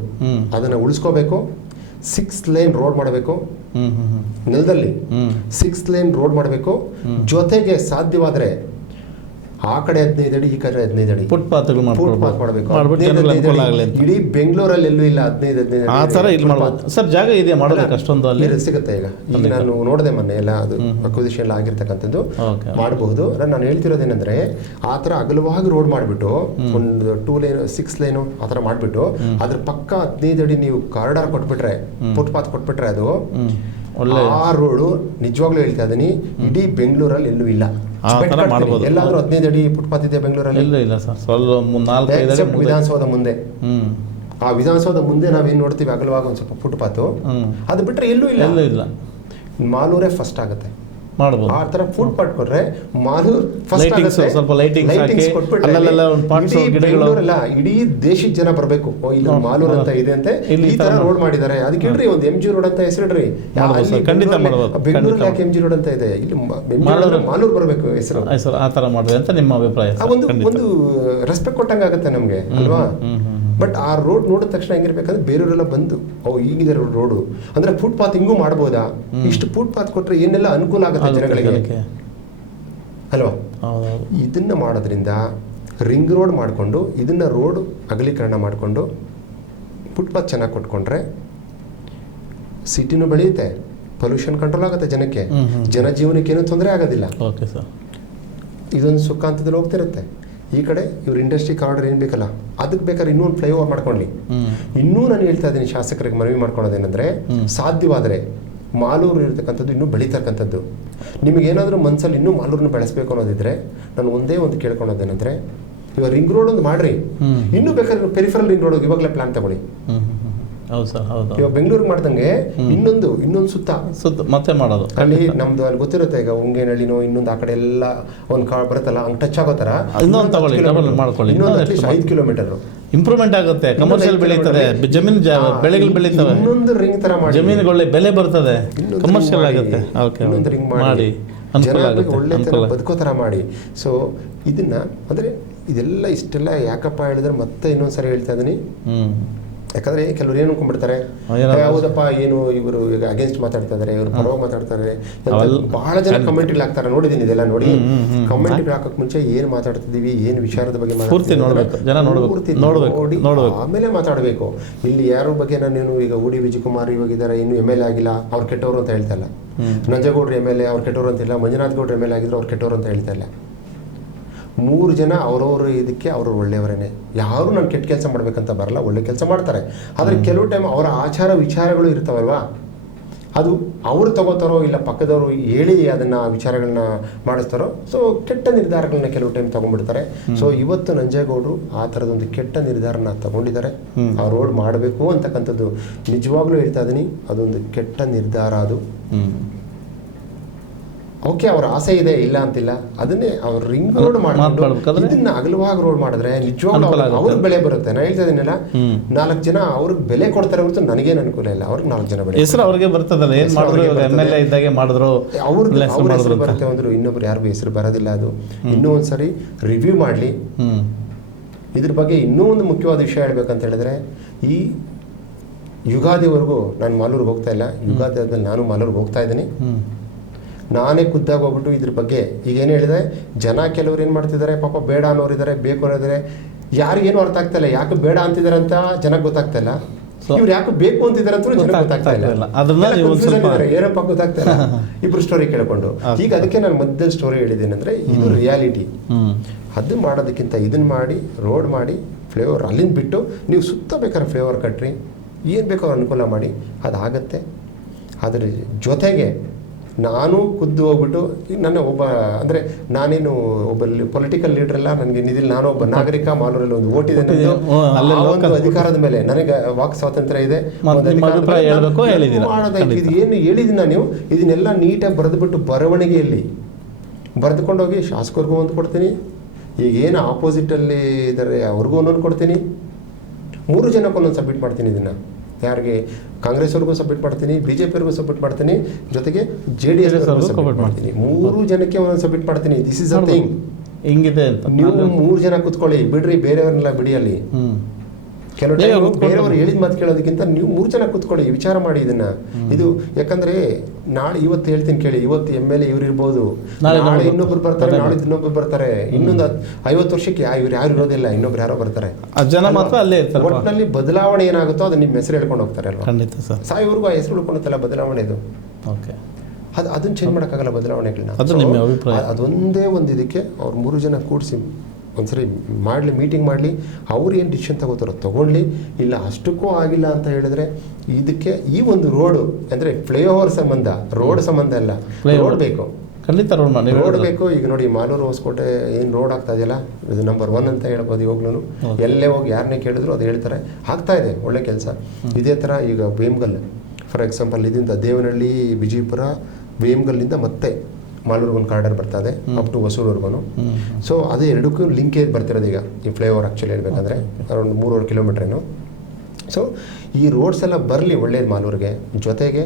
ಅದನ್ನ ಉಳಿಸ್ಕೋಬೇಕು. 6 ಲೈನ್ ರೋಡ್ ಮಾಡಬೇಕು, ನೆಲದಲ್ಲಿ 6 ಲೈನ್ ರೋಡ್ ಮಾಡಬೇಕು. ಜೊತೆಗೆ ಸಾಧ್ಯವಾದ್ರೆ ಆ ಕಡೆ 15 ಅಡಿ ಈ ಕಡೆ 15 ಅಡಿ ಫುಟ್ಪಾತ್ ಮಾಡಬೇಕು. ಇಡೀ ಬೆಂಗಳೂರಲ್ಲಿ ಎಲ್ಲೂ ಇಲ್ಲ 15 ಆ ಥರ ಇಲ್ಲಿ ಮಾಡ್ಬೋದು ಸರ್. ಜಾಗ ಇದೆ ಮಾಡೋದಕ್ಕೆ ಅಷ್ಟೊಂದು ಅಲ್ಲಿ ಸಿಗುತ್ತೆ. ಈಗ ನಾನು ನೋಡಿದೆ ಮೊನ್ನೆ ಎಲ್ಲ ಅದು ಅಕ್ವಿಸಿಷನ್ ಎಲ್ಲ ಆಗಿರ್ತಕ್ಕಂಥದ್ದು ಮಾಡಬಹುದು. ನಾನು ಹೇಳ್ತಿರೋದೇನೆಂದ್ರೆ ಆ ಥರ ಅಗಲವಾಗಿ ರೋಡ್ ಮಾಡಿಬಿಟ್ಟು ಒಂದು 2 ಲೈನ್ 6 ಲೈನು ಆ ಥರ ಮಾಡಿಬಿಟ್ಟು ಅದ್ರ ಪಕ್ಕ 15 ಅಡಿ ನೀವು ಕಾರಿಡಾರ್ ಕೊಟ್ಬಿಟ್ರೆ, ಫುಟ್ಪಾತ್ ಕೊಟ್ಬಿಟ್ರೆ ಅದು ಆ ರೋಡು ನಿಜವಾಗ್ಲೂ ಹೇಳ್ತಾ ಇದೀನಿ ಇಡೀ ಬೆಂಗಳೂರಲ್ಲಿ ಎಲ್ಲೂ ಇಲ್ಲ. ಎಲ್ಲಾದ್ರೂ 15 ಅಡಿ ಫುಟ್ಪಾತ್ ಇದೆ ಬೆಂಗಳೂರಲ್ಲಿ? ಇಲ್ಲ ಸರ್, ಸ್ವಲ್ಪ ವಿಧಾನಸೌಧ ಮುಂದೆ. ಆ ವಿಧಾನಸೌಧ ಮುಂದೆ ನಾವೇನ್ ನೋಡ್ತೀವಿ ಅಗಲವಾಗ ಒಂದು ಸ್ವಲ್ಪ ಫುಟ್ಪಾತು, ಅದು ಬಿಟ್ರೆ ಎಲ್ಲೂ ಇಲ್ಲ. ಮಾಲೂರೇ ಫಸ್ಟ್ ಆಗುತ್ತೆ ಮಾಡಬಹುದು. ಆ ತರ ಫುಟ್ಪಾತ್ ಕೊಟ್ರೆ ಮಾಲೂರು ಫಸ್ಟ್ ಆಗುತ್ತೆ. ಸ್ವಲ್ಪ ಲೈಟಿಂಗ್ಸ್ ಕೊಟ್ಬಿಟ್ರೆ ಇಡೀ ದೇಶದ ಜನ ಬರಬೇಕು, ಇಲ್ಲಿ ಮಾಲೂರು ಅಂತ ಇದೆ ಅಂತ ಈ ತರ ರೋಡ್ ಮಾಡಿದ್ದಾರೆ. ಅದಕ್ಕೆ ಇಡ್ರಿ ಒಂದು MG ರೋಡ್ ಅಂತ ಹೆಸರಿಡ್ರಿ. ಬೆಂಗಳೂರಲ್ಲಿ ಯಾಕೆ MG ರೋಡ್ ಅಂತ ಇದೆ? ಇಲ್ಲಿ ಮಾಲೂರು ಬರಬೇಕು ಹೆಸರು. ಆ ತರ ಮಾಡ್ರಿ ಅಂತ ನಿಮ್ಮ ಅಭಿಪ್ರಾಯ? ಒಂದು ರೆಸ್ಪೆಕ್ಟ್ ಕೊಟ್ಟಂಗೆ ಆಗುತ್ತೆ ನಮ್ಗೆ ಅಲ್ವಾ? ಬಟ್ ಆ ರೋಡ್ ನೋಡಿದ ತಕ್ಷಣ ಹೆಂಗಿರ್ಬೇಕಂದ್ರೆ ಬೇರೆಯವರೆಲ್ಲ ಬಂದು ಹೀಗಿದೆ ರೋಡು ಅಂದ್ರೆ ಫುಟ್ಪಾತ್ ಹಿಂಗೂ ಮಾಡ್ಬೋದಾ? ಇಷ್ಟು ಫುಟ್ಪಾತ್ ಕೊಟ್ರೆ ಏನೆಲ್ಲ ಅನುಕೂಲ ಆಗುತ್ತೆ ಜನಗಳಿಗೆ ಅಲ್ವಾ? ಇದನ್ನ ಮಾಡೋದ್ರಿಂದ ರಿಂಗ್ ರೋಡ್ ಮಾಡಿಕೊಂಡು ಇದನ್ನ ರೋಡ್ ಅಗಲೀಕರಣ ಮಾಡಿಕೊಂಡು ಫುಟ್ಪಾತ್ ಚೆನ್ನಾಗಿ ಕೊಟ್ಕೊಂಡ್ರೆ ಸಿಟಿನೂ ಬೆಳೆಯುತ್ತೆ, ಪೊಲ್ಯೂಷನ್ ಕಂಟ್ರೋಲ್ ಆಗುತ್ತೆ, ಜನಜೀವನಕ್ಕೆ ಏನೂ ತೊಂದರೆ ಆಗೋದಿಲ್ಲ. ಇದೊಂದು ಸುಖ ಅಂತದಲ್ಲಿ ಹೋಗ್ತಿರುತ್ತೆ. ಈ ಕಡೆ ಇವ್ರ ಇಂಡಸ್ಟ್ರಿ ಕಾರಿಡಾರ್ ಏನು ಬೇಕಲ್ಲ ಅದಕ್ಕೆ ಬೇಕಾದ್ರೆ ಇನ್ನೊಂದು ಫ್ಲೈಓವರ್ ಮಾಡ್ಕೊಳ್ಳಿ. ಇನ್ನೂ ನಾನು ಹೇಳ್ತಾ ಇದ್ದೀನಿ ಶಾಸಕರಿಗೆ ಮನವಿ ಮಾಡ್ಕೊಳ್ಳೋದೇನೆಂದ್ರೆ ಸಾಧ್ಯವಾದರೆ ಮಾಲೂರು ಇರತಕ್ಕಂಥದ್ದು ಇನ್ನೂ ಬೆಳೀತಕ್ಕಂಥದ್ದು. ನಿಮಗೇನಾದರೂ ಮನಸ್ಸಲ್ಲಿ ಇನ್ನೂ ಮಾಲೂರನ್ನ ಬೆಳೆಸಬೇಕು ಅನ್ನೋದಿದ್ರೆ ನಾನು ಒಂದೇ ಒಂದು ಕೇಳ್ಕೊಳೋದೇನೆಂದ್ರೆ ಇವಾಗ ರಿಂಗ್ ರೋಡ್ ಒಂದು ಮಾಡ್ರಿ, ಇನ್ನೂ ಬೇಕಾದ್ರೆ ಪೆರಿಫರಲ್ ರಿಂಗ್ ರೋಡ್ ಇವಾಗಲೇ ಪ್ಲಾನ್ ತಗೊಳ್ಳಿ. ಹೌದು ಸರ್, ಹೌದು. ಇವಾಗ ಬೆಂಗಳೂರಿಗೆ ಮಾಡ್ದಂಗೆ ಇನ್ನೊಂದು ಸುತ್ತ ಮತ್ತೆ ಮಾಡೋದು ಅಲ್ಲಿ ನಮ್ದು ಅಲ್ಲಿ ಗೊತ್ತಿರುತ್ತೆ. ಈಗ ಉಂಗೇನಹಳ್ಳಿನೋ ಇನ್ನೊಂದು ಆ ಕಡೆ ಎಲ್ಲ ಒಂದು ಕಾರ್ ಬರುತ್ತಲ್ಲ ಹಂಗೆ ಟಚ್ ಆಗೋ ತರ ಇನ್ನೊಂದು 5 ಕಿಲೋಮೀಟರ್ ಇಂಪ್ರೂವ್ಮೆಂಟ್ ಆಗುತ್ತೆ, ಕಮರ್ಷಿಯಲ್ ಬೆಳೀತದೆ, ಜಮೀನು ಬೆಳೆಗಳು ಬೆಳೀತವೆ, ಇನ್ನೊಂದು ರಿಂಗ್ ತರ ಮಾಡಿ ಜಮೀನುಗಳ ಬೆಲೆ ಬರ್ತದೆ, ಕಮರ್ಷಿಯಲ್ ಆಗುತ್ತೆ. ಇನ್ನೊಂದು ರಿಂಗ್ ಮಾಡಿ ಒಳ್ಳೆ ತರ ಬದುಕೋ ತರ ಮಾಡಿ. ಸೊ ಇದನ್ನ ಅಂದ್ರೆ ಇದೆಲ್ಲ ಇಷ್ಟೆಲ್ಲ ಯಾಕಪ್ಪ ಹೇಳಿದ್ರೆ ಮತ್ತೆ ಇನ್ನೊಂದ್ಸರಿ ಹೇಳ್ತಾ ಇದೀನಿ. ಯಾಕಂದ್ರೆ ಕೆಲವರು ಏನು ಅನ್ಕೊಂಡ್ಬಿಡ್ತಾರೆ, ಹೌದಪ್ಪ ಏನು ಇವರು ಈಗ ಅಗೇನ್ಸ್ಟ್ ಮಾತಾಡ್ತಾ ಇದಾರೆ, ಇವರು ಪರವಾಗಿ ಮಾತಾಡ್ತಾರೆ. ಬಹಳ ಜನ ಕಮೆಂಟ್ಗಳು ಹಾಕ್ತಾರೆ, ನೋಡಿದೀನಿ ಇದೆಲ್ಲ. ನೋಡಿ ಕಮೆಂಟ್ಗಳು ಹಾಕಕ್ ಮುಂಚೆ ಏನ್ ಮಾತಾಡ್ತಿದೀವಿ, ಏನ್ ವಿಚಾರದ ಬಗ್ಗೆ ನೋಡಿ ಆಮೇಲೆ ಮಾತಾಡಬೇಕು. ಇಲ್ಲಿ ಯಾರ ಬಗ್ಗೆ ನಾನೇನು ಈಗ ಉಡಿ ವಿಜಯಕುಮಾರ್ ಇವಾಗಿದ್ದಾರೆ, ಇನ್ನು MLA ಆಗಿಲ್ಲ, ಅವ್ರು ಕೆಟ್ಟವರು ಅಂತ ಹೇಳ್ತಾ ಇಲ್ಲ. ನಂಜೇಗೌಡರು MLA ಅವ್ರು ಕೆಟ್ಟವರು ಅಂತ ಇಲ್ಲ, ಮಂಜುನಾಥ್ ಗೌಡ್ರು MLA ಆಗಿದ್ರು ಅವ್ರು ಕೆಟ್ಟವರು ಅಂತ ಹೇಳ್ತಾ ಇಲ್ಲ. 3 ಜನ ಅವ್ರವ್ರ ಇದಕ್ಕೆ ಅವರು ಒಳ್ಳೆಯವರೇನೆ. ಯಾರು ನಾನು ಕೆಟ್ಟ ಕೆಲಸ ಮಾಡ್ಬೇಕಂತ ಬರಲ್ಲ, ಒಳ್ಳೆ ಕೆಲಸ ಮಾಡ್ತಾರೆ. ಆದರೆ ಕೆಲವು ಟೈಮ್ ಅವರ ಆಚಾರ ವಿಚಾರಗಳು ಇರ್ತಾವಲ್ವಾ, ಅದು ಅವರು ತಗೋತಾರೋ ಇಲ್ಲ ಪಕ್ಕದವರು ಹೇಳಿ ಅದನ್ನ ವಿಚಾರಗಳನ್ನ ಮಾಡಿಸ್ತಾರೋ. ಸೊ ಕೆಟ್ಟ ನಿರ್ಧಾರಗಳನ್ನ ಕೆಲವು ಟೈಮ್ ತಗೊಂಡ್ಬಿಡ್ತಾರೆ. ಸೊ ಇವತ್ತು ನಂಜೇಗೌಡರು ಆ ಥರದೊಂದು ಕೆಟ್ಟ ನಿರ್ಧಾರನ ತಗೊಂಡಿದ್ದಾರೆ. ಆ ರೋಡ್ ಮಾಡಬೇಕು ಅಂತಕ್ಕಂಥದ್ದು ನಿಜವಾಗ್ಲೂ ಹೇಳ್ತಾ ಇದೀನಿ, ಅದೊಂದು ಕೆಟ್ಟ ನಿರ್ಧಾರ. ಅದು ಓಕೆ, ಅವ್ರ ಆಸೆ ಇದೆ, ಇಲ್ಲ ಅಂತಿಲ್ಲ. ಅದನ್ನೇ ಅವ್ರು ರಿಂಗ್ ರೋಡ್ ಮಾಡ್ಕೊಂಡು ಇದನ್ನ ಅಗಲವಾಗಿ ರೋಡ್ ಮಾಡಿದ್ರೆ ನಿಜವಾಗ್ಲೂ ಅವ್ರಿಗೆ ಬೆಲೆ ಬರುತ್ತೆ. ನಾನು ಹೇಳ್ತಾ ಇದೀನಲ್ಲ, 4 ಜನ ಅವ್ರಿಗೆ ಬೆಲೆ ಕೊಡ್ತಾರೆ ಹೊರತು ನನಗೇನು ಅನುಕೂಲ ಇಲ್ಲ. ಅವ್ರಿಗೆ 4 ಜನ ಬೆಲೆ ಹೆಸರು ಅವ್ರಿಗೆ ಬರ್ತದಲ್ಲ, ಏನ್ ಮಾಡಿದ್ರು MLA ಇದ್ದಾಗೆ ಮಾಡಿದ್ರು, ಅವ್ರ ಹೆಸರು ಬರುತ್ತೆ ಅಂದ್ರು ಇನ್ನೊಬ್ರು ಯಾರಿಗೂ ಹೆಸರು ಬರೋದಿಲ್ಲ. ಅದು ಇನ್ನೂ ಒಂದ್ಸರಿ ರಿವ್ಯೂ ಮಾಡಲಿ. ಇದ್ರ ಬಗ್ಗೆ ಇನ್ನೂ ಒಂದು ಮುಖ್ಯವಾದ ವಿಷಯ ಹೇಳ್ಬೇಕಂತ ಹೇಳಿದ್ರೆ, ಈ ಯುಗಾದಿವರೆಗೂ ನಾನು ಮಾಲೂರಿಗೆ ಹೋಗ್ತಾ ಇಲ್ಲ. ಯುಗಾದಿ ಆದ್ಮೇಲೆ ನಾನು ಮಾಲೂರಿಗೆ ಹೋಗ್ತಾ ಇದ್ದೀನಿ. ನಾನೇ ಖುದ್ದಾಗಿ ಹೋಗ್ಬಿಟ್ಟು ಇದ್ರ ಬಗ್ಗೆ ಈಗ ಏನು ಹೇಳಿದೆ, ಜನ ಕೆಲವರು ಏನು ಮಾಡ್ತಿದ್ದಾರೆ, ಪಾಪ ಬೇಡ ಅನ್ನೋರಿದ್ದಾರೆ, ಬೇಕು ಅನ್ನೋರಿದ್ದಾರೆ. ಯಾರಿಗೇನು ಅರ್ಥ ಆಗ್ತಾ ಇಲ್ಲ, ಯಾಕೆ ಬೇಡ ಅಂತಿದ್ದಾರೆ ಅಂತ ಜನಕ್ಕೆ ಗೊತ್ತಾಗ್ತಾ ಇಲ್ಲ. ಇವ್ರು ಯಾಕೆ ಬೇಕು ಅಂತಿದ್ದಾರೆ ಅಂತ ಜನಕ್ಕೆ ಗೊತ್ತಾಗ್ತಾ ಇಲ್ಲ. ಏನಪ್ಪ ಗೊತ್ತಾಗ್ತಾ ಇಲ್ಲ. ಇಬ್ರು ಸ್ಟೋರಿ ಕೇಳ್ಕೊಂಡು ಈಗ ಅದಕ್ಕೆ ನಾನು ಮಧ್ಯದಲ್ಲಿ ಸ್ಟೋರಿ ಹೇಳಿದ್ದೇನೆಂದ್ರೆ, ಇದು ರಿಯಾಲಿಟಿ. ಅದು ಮಾಡೋದಕ್ಕಿಂತ ಇದನ್ನ ಮಾಡಿ ರೋಡ್ ಮಾಡಿ ಫ್ಲೇವರ್ ಅಲ್ಲಿಂದ ಬಿಟ್ಟು ನೀವು ಸುತ್ತ ಬೇಕಾದ್ರೆ ಫ್ಲೇವರ್ ಕಟ್ರಿ, ಏನು ಬೇಕೋ ಅನುಕೂಲ ಮಾಡಿ, ಅದಾಗತ್ತೆ. ಅದರ ಜೊತೆಗೆ ನಾನು ಖುದ್ದು ಹೋಗ್ಬಿಟ್ಟು ಈಗ ನನ್ನ ಒಬ್ಬ ಅಂದರೆ ನಾನೇನು ಒಬ್ಬ ಪೊಲಿಟಿಕಲ್ ಲೀಡರ್ ಎಲ್ಲ ನನಗೆ ನಿಧಿಲ್ ನಾನು ಒಬ್ಬ ನಾಗರಿಕ ಮಾಲೂರಲ್ಲಿ ಒಂದು ಓಟ್ ಇದೆ ಒಂದು ಅಧಿಕಾರದ ಮೇಲೆ ನನಗೆ ವಾಕ್ ಸ್ವಾತಂತ್ರ್ಯ ಇದೆ, ಇದು ಏನು ಹೇಳಿದಿನ ನೀವು ಇದನ್ನೆಲ್ಲ ನೀಟಾಗಿ ಬರೆದುಬಿಟ್ಟು ಬರವಣಿಗೆಯಲ್ಲಿ ಬರೆದುಕೊಂಡೋಗಿ ಶಾಸಕರಿಗೂ ಒಂದು ಕೊಡ್ತೀನಿ, ಈಗ ಏನು ಆಪೋಸಿಟಲ್ಲಿ ಇದ್ದಾರೆ ಅವ್ರಿಗೂ ಒಂದೊಂದು ಕೊಡ್ತೀನಿ, 3 ಜನಕ್ಕೆ ಒಂದೊಂದು ಸಬ್ಮಿಟ್ ಮಾಡ್ತೀನಿ. ಇದನ್ನು ಯಾರಿಗೆ ಕಾಂಗ್ರೆಸ್ ಅವ್ರಿಗೂ ಸಬ್ಮಿಟ್ ಮಾಡ್ತೀನಿ, BJP ಅವ್ರಿಗೂ ಸಬ್ಮಿಟ್ ಮಾಡ್ತೀನಿ, ಜೊತೆಗೆ JDS ಅವ್ರಿಗೂ ಸಬ್ಮಿಟ್ ಮಾಡ್ತೀನಿ. 3 ಜನಕ್ಕೆ ಒಂದೊಂದು ಸಬ್ಮಿಟ್ ಮಾಡ್ತೀನಿ. ದಿಸ್ ಇಸ್ ಅ ಥಿಂಗ್ ಹಿಂಗಿದೆ ಅಂತ. ನೀವು 3 ಜನ ಕೂತ್ಕೊಳ್ಳಿ, ಬಿಡ್ರಿ ಬೇರೆಯವ್ರನ್ನೆಲ್ಲ ಬಿಡಿ. ಅಲ್ಲಿ ಕೆಲವು ಟೈಮ್ ಬೇರೆಯವರು ಹೇಳಿದ ಮಾತು ಕೇಳೋದಕ್ಕಿಂತ ನೀವು 3 ಜನ ಕೂತ್ಕೊಳ್ಳಿ, ವಿಚಾರ ಮಾಡಿ ಇದನ್ನ. ಇದು ಯಾಕಂದ್ರೆ ನಾಳೆ ಇವತ್ತು ಹೇಳ್ತೀನಿ ಕೇಳಿ, ಇವತ್ತು MLA ಇವ್ರು ಇರ್ಬೋದು, ನಾಳೆ ಇನ್ನೊಬ್ರು ಬರ್ತಾರೆ, ನಾಳೆ ಇನ್ನೊಬ್ರು ಬರ್ತಾರೆ, ಇನ್ನೊಂದು 50 ವರ್ಷಕ್ಕೆ ಇವ್ರು ಯಾರು ಇರೋದಿಲ್ಲ, ಇನ್ನೊಬ್ರು ಯಾರೋ ಬರ್ತಾರೆ. ಜನ ಮಾತ್ರ ಅಲ್ಲೇ ಇರ್ತಾರೆ. ಒಟ್ಟಿನಲ್ಲಿ ಬದಲಾವಣೆ ಏನಾಗುತ್ತೋ ಅದನ್ನ ನಿಮ್ಮ ಹೆಸರು ಹೇಳ್ಕೊಂಡು ಹೋಗ್ತಾರೆ ಅಲ್ವಾ? ಖಂಡಿತ ಸರ್. ಸಾಯೋವರೆಗೂ ಆ ಹೆಸರು ಉಳ್ಕೊಂಡಲ್ಲ ಬದಲಾವಣೆ. ಇದು ಓಕೆ, ಅದನ್ನ ಚೇಂಜ್ ಮಾಡೋಕ್ಕಾಗಲ್ಲ ಬದಲಾವಣೆಗಳನ್ನ. ಅದು ನಿಮ್ಮ ಅಭಿಪ್ರಾಯ? ಅದೊಂದೇ ಒಂದು ಇದಕ್ಕೆ ಅವ್ರು 3 ಜನ ಕೂಡಿಸಿ ಒಂದ್ಸರಿ ಮಾಡಲಿ, ಮೀಟಿಂಗ್ ಮಾಡಲಿ, ಅವ್ರು ಏನು ಡಿಸಿಷನ್ ತಗೋತಾರೋ ತಗೊಳ್ಳಿ. ಇಲ್ಲ ಅಷ್ಟಕ್ಕೂ ಆಗಿಲ್ಲ ಅಂತ ಹೇಳಿದ್ರೆ ಇದಕ್ಕೆ ಈ ಒಂದು ರೋಡು ಅಂದರೆ ಫ್ಲೈಓವರ್ ಸಂಬಂಧ, ರೋಡ್ ಸಂಬಂಧ ಅಲ್ಲ, ರೋಡ್ ಬೇಕು, ಖಂಡಿತ ರೋಡ್ ಬೇಕು. ಈಗ ನೋಡಿ ಮಾಲೂರು ಹೊಸಕೋಟೆ ಏನು ರೋಡ್ ಆಗ್ತಾ ಇದೆಯಲ್ಲ, ಇದು ನಂಬರ್ 1 ಅಂತ ಹೇಳ್ಬೋದು. ಇವಾಗ್ಲೂ ಎಲ್ಲೇ ಹೋಗಿ ಯಾರನ್ನೇ ಕೇಳಿದ್ರು ಅದು ಹೇಳ್ತಾರೆ, ಆಗ್ತಾ ಇದೆ ಒಳ್ಳೆ ಕೆಲಸ. ಇದೇ ಥರ ಈಗ ವೇಮ್ಗಲ್ ಫಾರ್ ಎಕ್ಸಾಂಪಲ್, ಇದರಿಂದ ದೇವನಹಳ್ಳಿ, ವಿಜಯಪುರ, ವೇಮ್ಗಲ್ಲಿಂದ ಮತ್ತೆ ಮಾಲೂರಿಗೊಂದು ಕಾರ್ಡರ್ ಬರ್ತಾ ಇದೆ ಅಪ್ ಟು ಹೊಸೂರ್ವರೆಗೂ. ಸೊ ಅದೇ ಎರಡಕ್ಕೂ ಲಿಂಕೇಜ್ ಬರ್ತಿರೋದು ಈಗ ಈ ಫ್ಲೈಓವರ್. ಆ್ಯಕ್ಚುಲಿ ಹೇಳ್ಬೇಕಂದ್ರೆ ಅರೌಂಡ್ 3.5 ಕಿಲೋಮೀಟ್ರ್ ಏನು. ಸೊ ಈ ರೋಡ್ಸ್ ಎಲ್ಲ ಬರಲಿ ಒಳ್ಳೇದು ಮಾಲೂರಿಗೆ. ಜೊತೆಗೆ